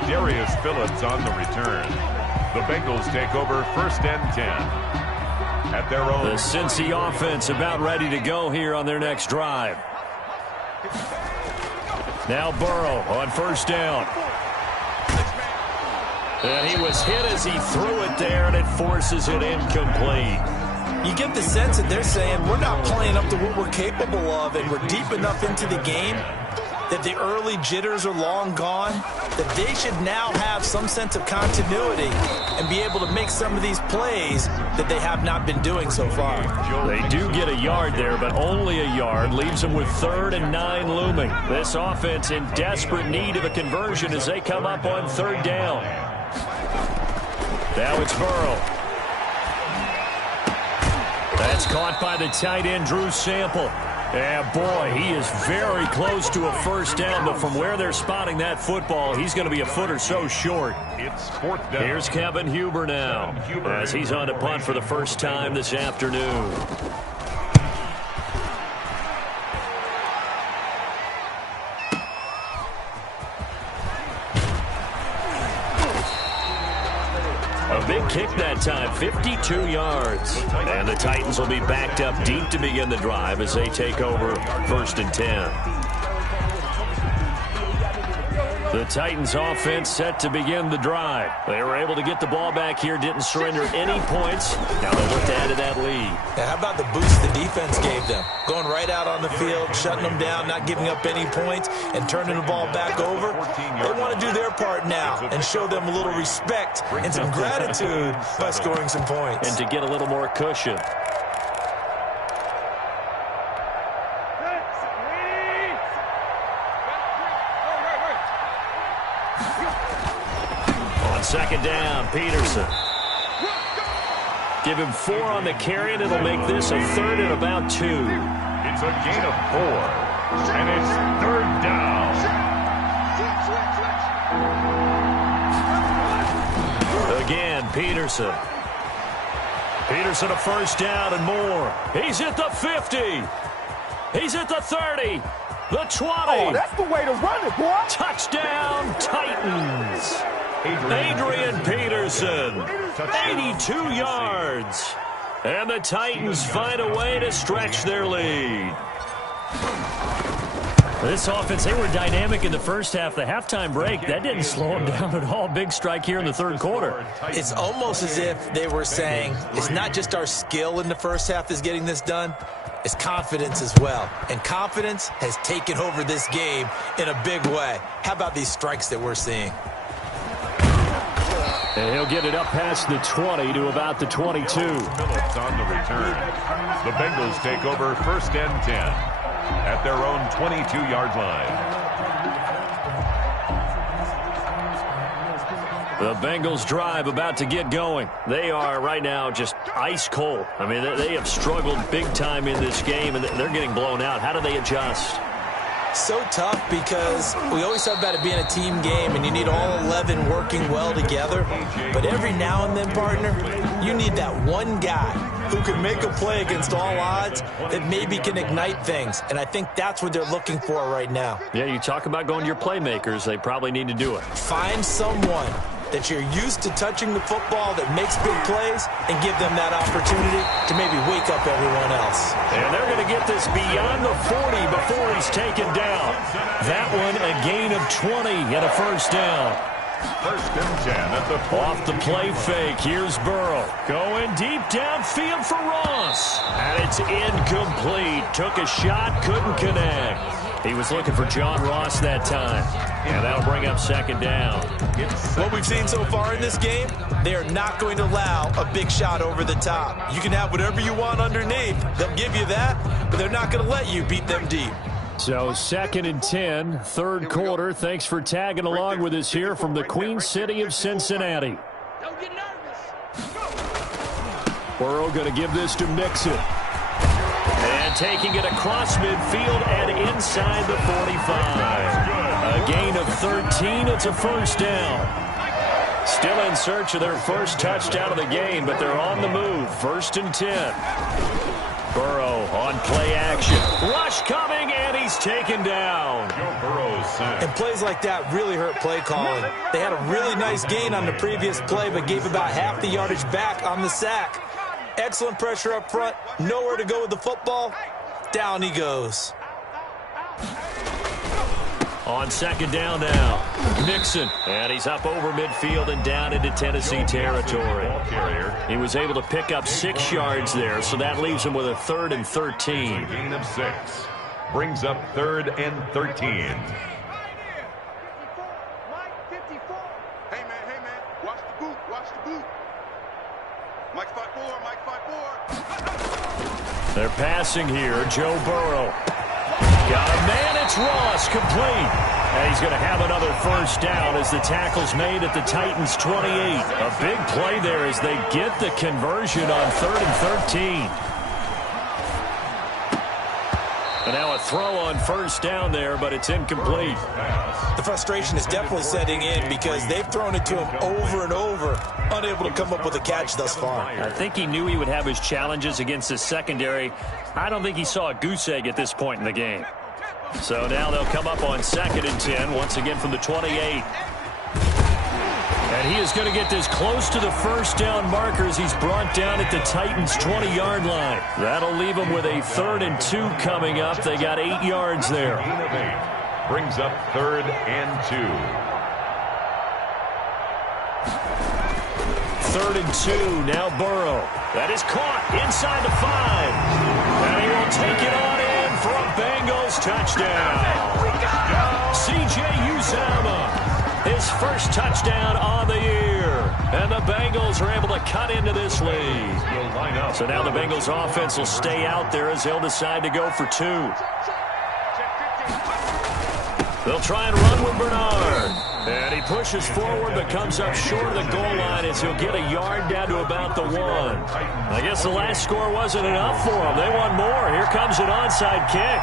Darius Phillips on the return. The Bengals take over 1st and 10 at their own. The Cincy offense about ready to go here on their next drive. Now Burrow on 1st down. And he was hit as he threw it there, and it forces it incomplete. You get the sense that they're saying we're not playing up to what we're capable of, and we're deep enough into the game that the early jitters are long gone, that they should now have some sense of continuity and be able to make some of these plays that they have not been doing so far. They do get a yard there, but only a yard. Leaves them with 3rd and 9 looming. This offense in desperate need of a conversion as they come up on 3rd down. Now it's Burrow. That's caught by the tight end, Drew Sample. Yeah, boy, he is very close to a 1st down, but from where they're spotting that football, he's going to be a foot or so short. It's 4th down. Here's Kevin Huber now, as he's on to punt for the first time this afternoon. A big kick that time, 52 yards. And the Titans will be backed up deep to begin the drive as they take over 1st and 10. The Titans offense set to begin the drive. They were able to get the ball back here, didn't surrender any points. Now they look to add to that lead. Now, how about the boost the defense gave them? Going right out on the field, shutting them down, not giving up any points, and turning the ball back over. They want to do their part now and show them a little respect and some gratitude by scoring some points. And to get a little more cushion. On 2nd down, Peterson. Give him 4 on the carry, and it'll make this a 3rd and about 2. It's a gain of 4, and it's 3rd down. Again, Peterson. Peterson a 1st down and more. He's at the 50. He's at the 30. The 20. Oh, that's the way to run it, boy. Touchdown, Titans. Adrian Peterson, 82 yards. And the Titans find a way to stretch their lead. This offense, they were dynamic in the first half. The halftime break, that didn't slow them down at all. Big strike here in the 3rd quarter. It's almost as if they were saying, it's not just our skill in the first half that's getting this done, it's confidence as well. And confidence has taken over this game in a big way. How about these strikes that we're seeing? And he'll get it up past the 20 to about the 22. Phillips on the return. The Bengals take over 1st and 10 at their own 22-yard line. The Bengals drive about to get going. They are right now just ice cold. I mean, they have struggled big time in this game, and they're getting blown out. How do they adjust? So tough because we always talk about it being a team game and you need all 11 working well together. But every now and then, partner, you need that one guy who can make a play against all odds that maybe can ignite things. And I think that's what they're looking for right now. Yeah, you talk about going to your playmakers. They probably need to do it. Find someone that you're used to touching the football that makes big plays and give them that opportunity to maybe wake up everyone else. And they're going to get this beyond the 40 before he's taken down. That one a gain of 20 and a 1st down. 1st and 10 at the 40. Off the play fake, here's Burrow. Going deep downfield for Ross. And it's incomplete. Took a shot, couldn't connect. He was looking for John Ross that time. And that'll bring up 2nd down. What we've seen so far in this game, they are not going to allow a big shot over the top. You can have whatever you want underneath. They'll give you that, but they're not going to let you beat them deep. So 2nd and 10, 3rd quarter. Thanks for tagging along with us here from the Queen City of Cincinnati. Don't get nervous. Burrow going to give this to Mixon. And taking it across midfield and inside the 45. A gain of 13. It's a 1st down. Still in search of their first touchdown of the game, but they're on the move. 1st and 10. Burrow on play action. Rush coming, and he's taken down. Joe Burrow's sack. And plays like that really hurt play calling. They had a really nice gain on the previous play, but gave about half the yardage back on the sack. Excellent pressure up front. Nowhere to go with the football. Down he goes. On second down now, Mixon. And he's up over midfield and down into Tennessee territory. He was able to pick up 6 yards there, so that leaves him with a 3rd and 13. Gain of 6. Brings up 3rd and 13. Hey, man, watch the boot. Mike 5-4, Mike 5-4. They're passing here, Joe Burrow. Got a man, it's Ross, complete. And he's going to have another first down as the tackle's made at the Titans' 28. A big play there as they get the conversion on 3rd and 13. And now a throw on first down there, but it's incomplete. The frustration is definitely setting in because they've thrown it to him over and over, unable to come up with a catch thus far. I think he knew he would have his challenges against his secondary. I don't think he saw a goose egg at this point in the game. So now they'll come up on 2nd and 10, once again from the 28. And he is going to get this close to the first down markers. He's brought down at the Titans' 20-yard line. That'll leave him with a 3rd and 2 coming up. They got 8 yards there. Gain of 8. Brings up 3rd and 2. 3rd and 2, now Burrow. That is caught inside the 5. And he will take it on in for a Bengals touchdown. C.J. Uzomah, his first touchdown on the year. And the Bengals are able to cut into this lead. So now the Bengals offense will stay out there as they'll decide to go for 2. They'll try and run with Bernard. And he pushes forward but comes up short of the goal line as he'll get a yard down to about the 1. I guess the last score wasn't enough for them. They want more. Here comes an onside kick.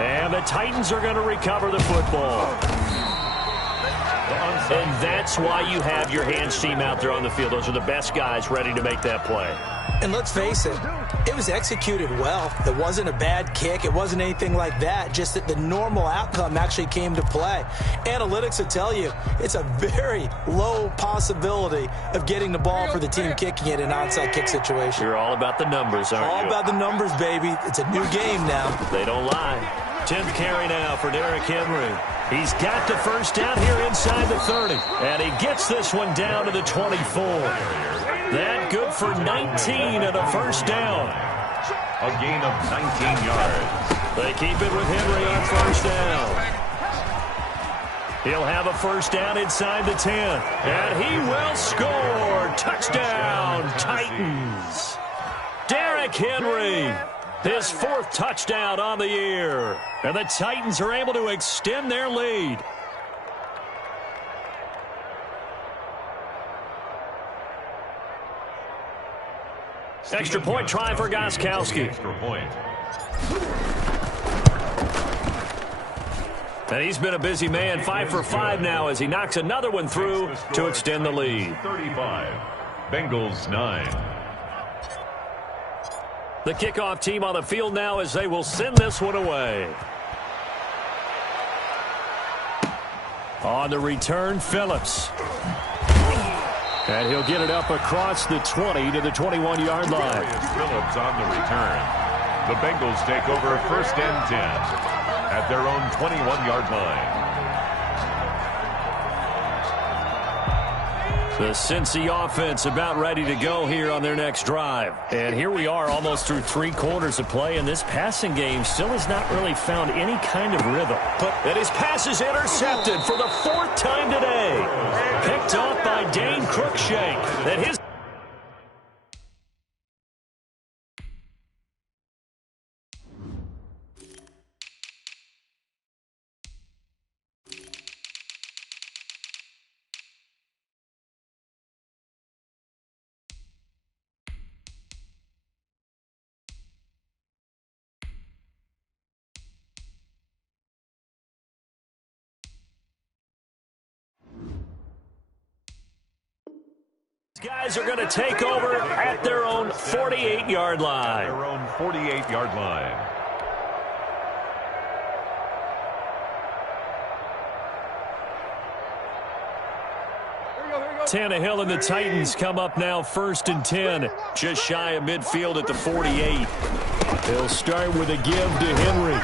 And the Titans are going to recover the football. And that's why you have your hands team out there on the field. Those are the best guys ready to make that play. And let's face it, it was executed well. It wasn't a bad kick. It wasn't anything like that. Just that the normal outcome actually came to play. Analytics will tell you it's a very low possibility of getting the ball for the team kicking it in an onside kick situation. You're all about the numbers, aren't you? All about the numbers, baby. It's a new game now. They don't lie. 10th carry now for Derrick Henry. He's got the first down here inside the 30. And he gets this one down to the 24. That good for 19 and a first down. A gain of 19 yards. They keep it with Henry on first down. He'll have a first down inside the 10. And he will score. Touchdown, Titans. Derrick Henry, his 4th touchdown on the year. And the Titans are able to extend their lead. Extra point try for Gostkowski. Extra point. And he's been a busy man, 5 for 5 now as he knocks another one through to extend the lead. 35. Bengals 9. The kickoff team on the field now as they will send this one away. On the return, Phillips. And he'll get it up across the 20 to the 21-yard line. Phillips on the return. The Bengals take over 1st and 10 at their own 21-yard line. The Cincy offense about ready to go here on their next drive. And here we are almost through 3 quarters of play, and this passing game still has not really found any kind of rhythm. And his pass is intercepted for the 4th time today. Picked off by Dane Cruikshank. And his Guys are going to take over at their own 48-yard line. Their own 48-yard line. Tannehill and the Titans come up now 1st and 10. Just shy of midfield at the 48. They'll start with a give to Henry.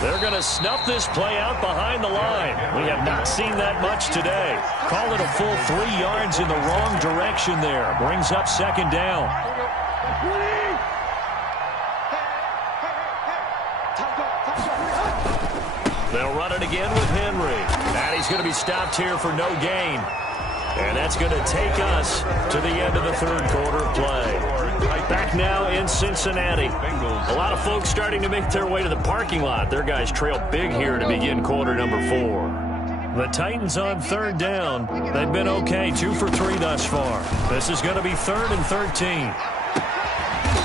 They're going to snuff this play out behind the line. We have not seen that much today. Call it a full 3 yards in the wrong direction there. Brings up 2nd down. They'll run it again with Henry. And he's going to be stopped here for no gain. And that's going to take us to the end of the 3rd quarter play. Back now in Cincinnati. A lot of folks starting to make their way to the parking lot. Their guys trail big here to begin quarter number 4. The Titans on 3rd down. They've been okay, 2 for 3 thus far. This is going to be 3rd and 13.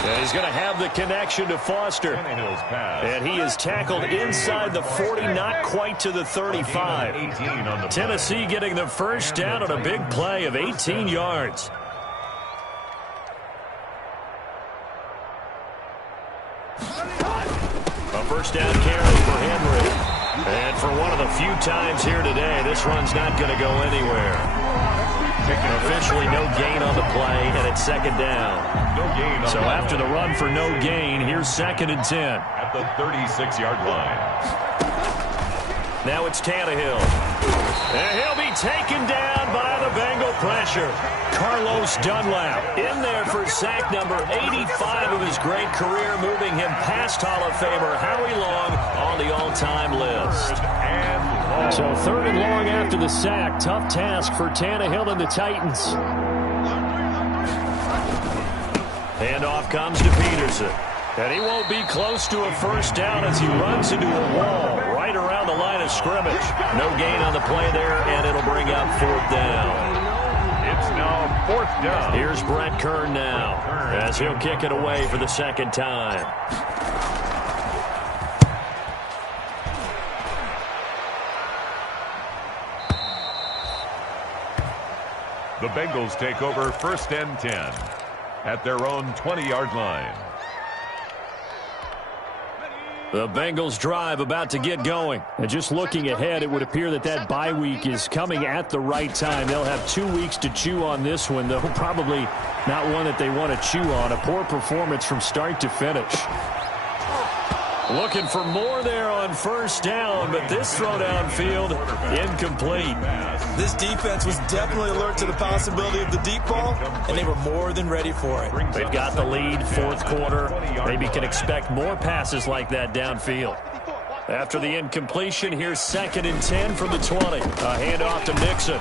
And he's going to have the connection to Foster. And he is tackled inside the 40, not quite to the 35. Tennessee getting the 1st down on a big play of 18 yards. A 1st down carry for Henry. And for one of the few times here today, this run's not going to go anywhere. Officially no gain on the play, and it's 2nd down. So after the run for no gain, here's 2nd and 10. At the 36-yard line. Now it's Tannehill. And he'll be taken down by the Bengal pressure. Carlos Dunlap in there for sack number 85 of his great career, moving him past Hall of Famer Howie Long on the all-time list. So 3rd and long after the sack. Tough task for Tannehill and the Titans. Handoff comes to Peterson. And he won't be close to a 1st down as he runs into a wall right around the line of scrimmage. No gain on the play there, and it'll bring up 4th down. It's now 4th down. Here's Brett Kern now as he'll kick it away for the 2nd time. The Bengals take over 1st and 10 at their own 20-yard line. The Bengals drive about to get going. And just looking ahead, it would appear that that bye week is coming at the right time. They'll have 2 weeks to chew on this one, though probably not one that they want to chew on. A poor performance from start to finish. Looking for more there on 1st down, but this throw downfield incomplete. This defense was definitely alert to the possibility of the deep ball, and they were more than ready for it. They've got the lead, 4th quarter. Maybe can expect more passes like that downfield. After the incompletion, here's 2nd and 10 from the 20. A handoff to Mixon.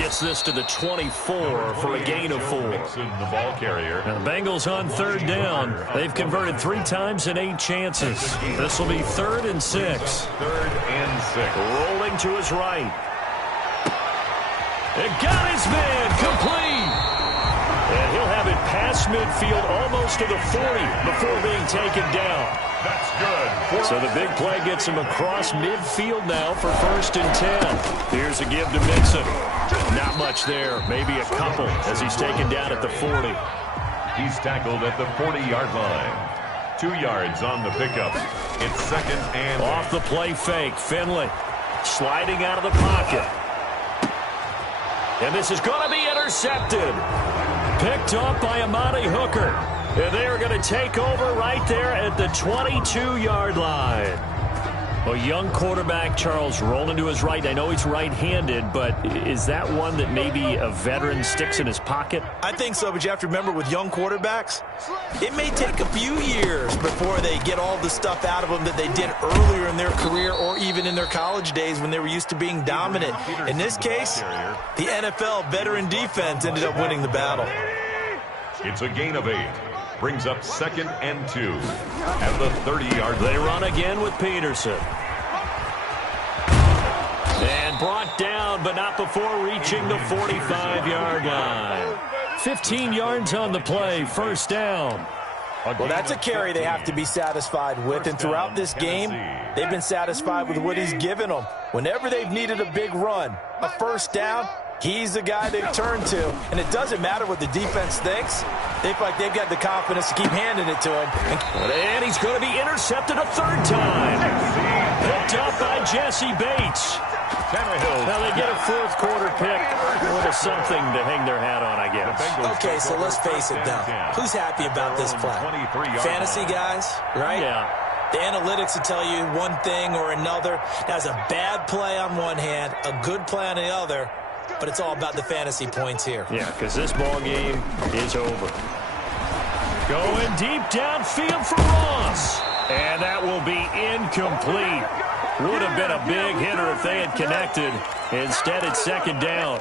Gets this to the 24 for a gain of 4. Mixon, the ball carrier. Now the Bengals on 3rd down. They've converted 3 times in 8 chances. This will be 3rd and 6. 3rd and 6. Rolling to his right. It got his man complete. And he'll have it past midfield almost to the 40 before being taken down. That's good. So the big play gets him across midfield now for 1st and 10. Here's a give to Mixon. Not much there, maybe a couple as he's taken down at the 40. He's tackled at the 40-yard line. 2 yards on the pickup. It's 2nd and... Off the play fake, Finley sliding out of the pocket. And this is going to be intercepted. Picked up by Amani Hooker. And they are going to take over right there at the 22-yard line. A young quarterback, Charles, rolling to his right. I know he's right-handed, but is that one that maybe a veteran sticks in his pocket? I think so, but you have to remember with young quarterbacks, it may take a few years before they get all the stuff out of them that they did earlier in their career or even in their college days when they were used to being dominant. In this case, the NFL veteran defense ended up winning the battle. It's a gain of 8. Brings up 2nd and 2 at the 30-yard line. They run again with Peterson. And brought down, but not before reaching the 45-yard line. 15 yards on the play, 1st down. Well, that's a carry they have to be satisfied with, and throughout this game, they've been satisfied with what he's given them. Whenever they've needed a big run, a 1st down, He's the guy they turn to, and it doesn't matter what the defense thinks. They feel like they've got the confidence to keep handing it to him. And he's going to be intercepted a third time. Picked up by Jesse Bates. Now they get a fourth quarter pick with a something to hang their hat on, I guess. Okay, so let's face it, though. Who's happy about this play? Fantasy guys, right? Yeah. The analytics will tell you one thing or another. That's a bad play on one hand, a good play on the other, but it's all about the fantasy points here. Yeah, because this ball game is over. Going deep downfield for Ross. And that will be incomplete. Would have been a big hitter if they had connected. Instead, it's second down.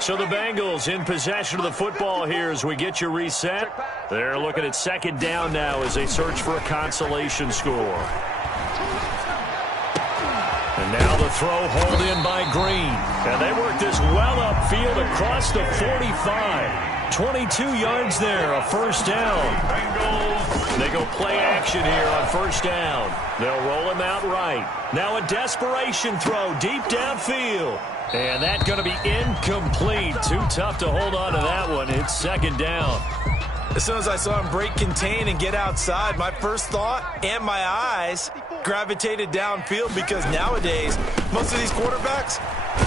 So the Bengals in possession of the football here as we get you reset. They're looking at second down now as they search for a consolation score. And now the throw hauled in by Green. And they work this well upfield across the 45. 22 yards there, a first down. They go play action here on first down. They'll roll him out right. Now a desperation throw deep downfield. And that's going to be incomplete. Too tough to hold on to that one. It's second down. As soon as I saw him break contain and get outside, my first thought and my eyes gravitated downfield because nowadays, most of these quarterbacks,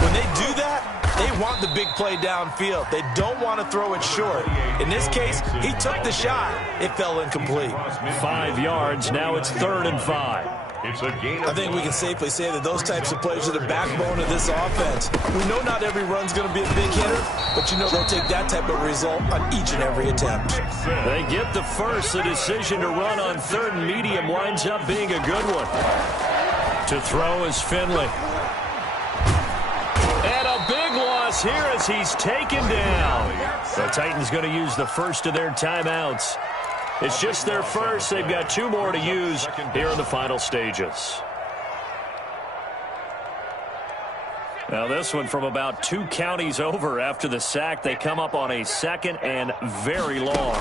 when they do that, they want the big play downfield. They don't want to throw it short. In this case, he took the shot. It fell incomplete. 5 yards. Now it's 3rd and 5. I think we can safely say that those types of plays are the backbone of this offense. We know not every run's going to be a big hitter, but you know they'll take that type of result on each and every attempt. They get the first. The decision to run on 3rd and medium winds up being a good one. To throw is Finley. And a big loss here as he's taken down. The Titans going to use the first of their timeouts. It's just their first. They've got 2 more to use here in the final stages. Now this one from about 2 counties over after the sack. They come up on a 2nd and very long.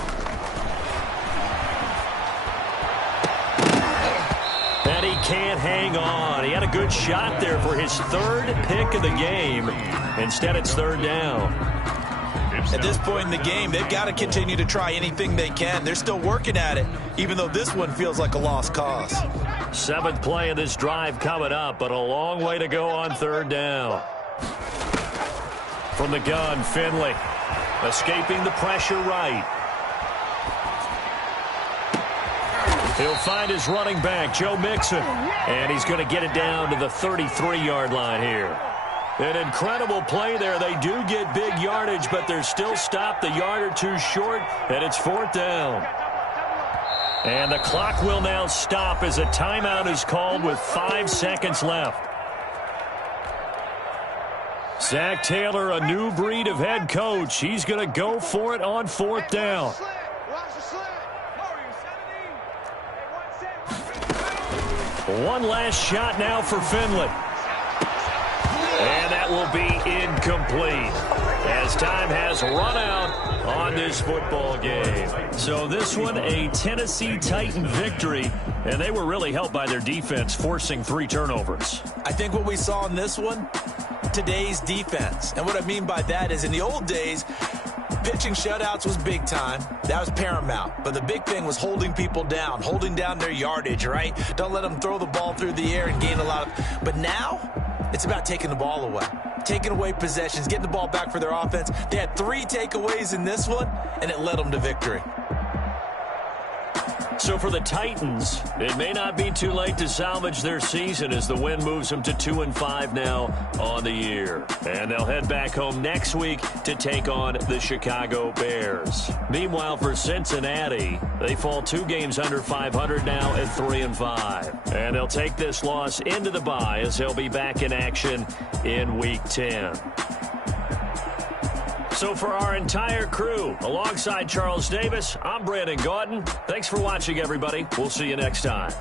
And he can't hang on. He had a good shot there for his 3rd pick of the game. Instead, it's 3rd down. At this point in the game, they've got to continue to try anything they can. They're still working at it, even though this one feels like a lost cause. 7th play of this drive coming up, but a long way to go on 3rd down. From the gun, Finley. Escaping the pressure right. He'll find his running back, Joe Mixon. And he's going to get it down to the 33-yard line here. An incredible play there. They do get big yardage, but they're still stopped a yard or 2 short, and it's 4th down. And the clock will now stop as a timeout is called with 5 seconds left. Zach Taylor, a new breed of head coach. He's going to go for it on 4th down. One last shot now for Finley. And that will be incomplete as time has run out on this football game. So this one, a Tennessee Titan victory, and they were really helped by their defense, forcing 3 turnovers. I think what we saw in this one, today's defense. And what I mean by that is in the old days, pitching shutouts was big time. That was paramount. But the big thing was holding people down, holding down their yardage, right? Don't let them throw the ball through the air and gain a lot of... But now, it's about taking the ball away. Taking away possessions, getting the ball back for their offense. They had 3 takeaways in this one, and it led them to victory. So for the Titans, it may not be too late to salvage their season as the win moves them to 2-5 now on the year. And they'll head back home next week to take on the Chicago Bears. Meanwhile, for Cincinnati, they fall 2 games under 500 now at 3-5. And they'll take this loss into the bye as they'll be back in action in Week 10. So for our entire crew, alongside Charles Davis, I'm Brandon Gautin. Thanks for watching, everybody. We'll see you next time.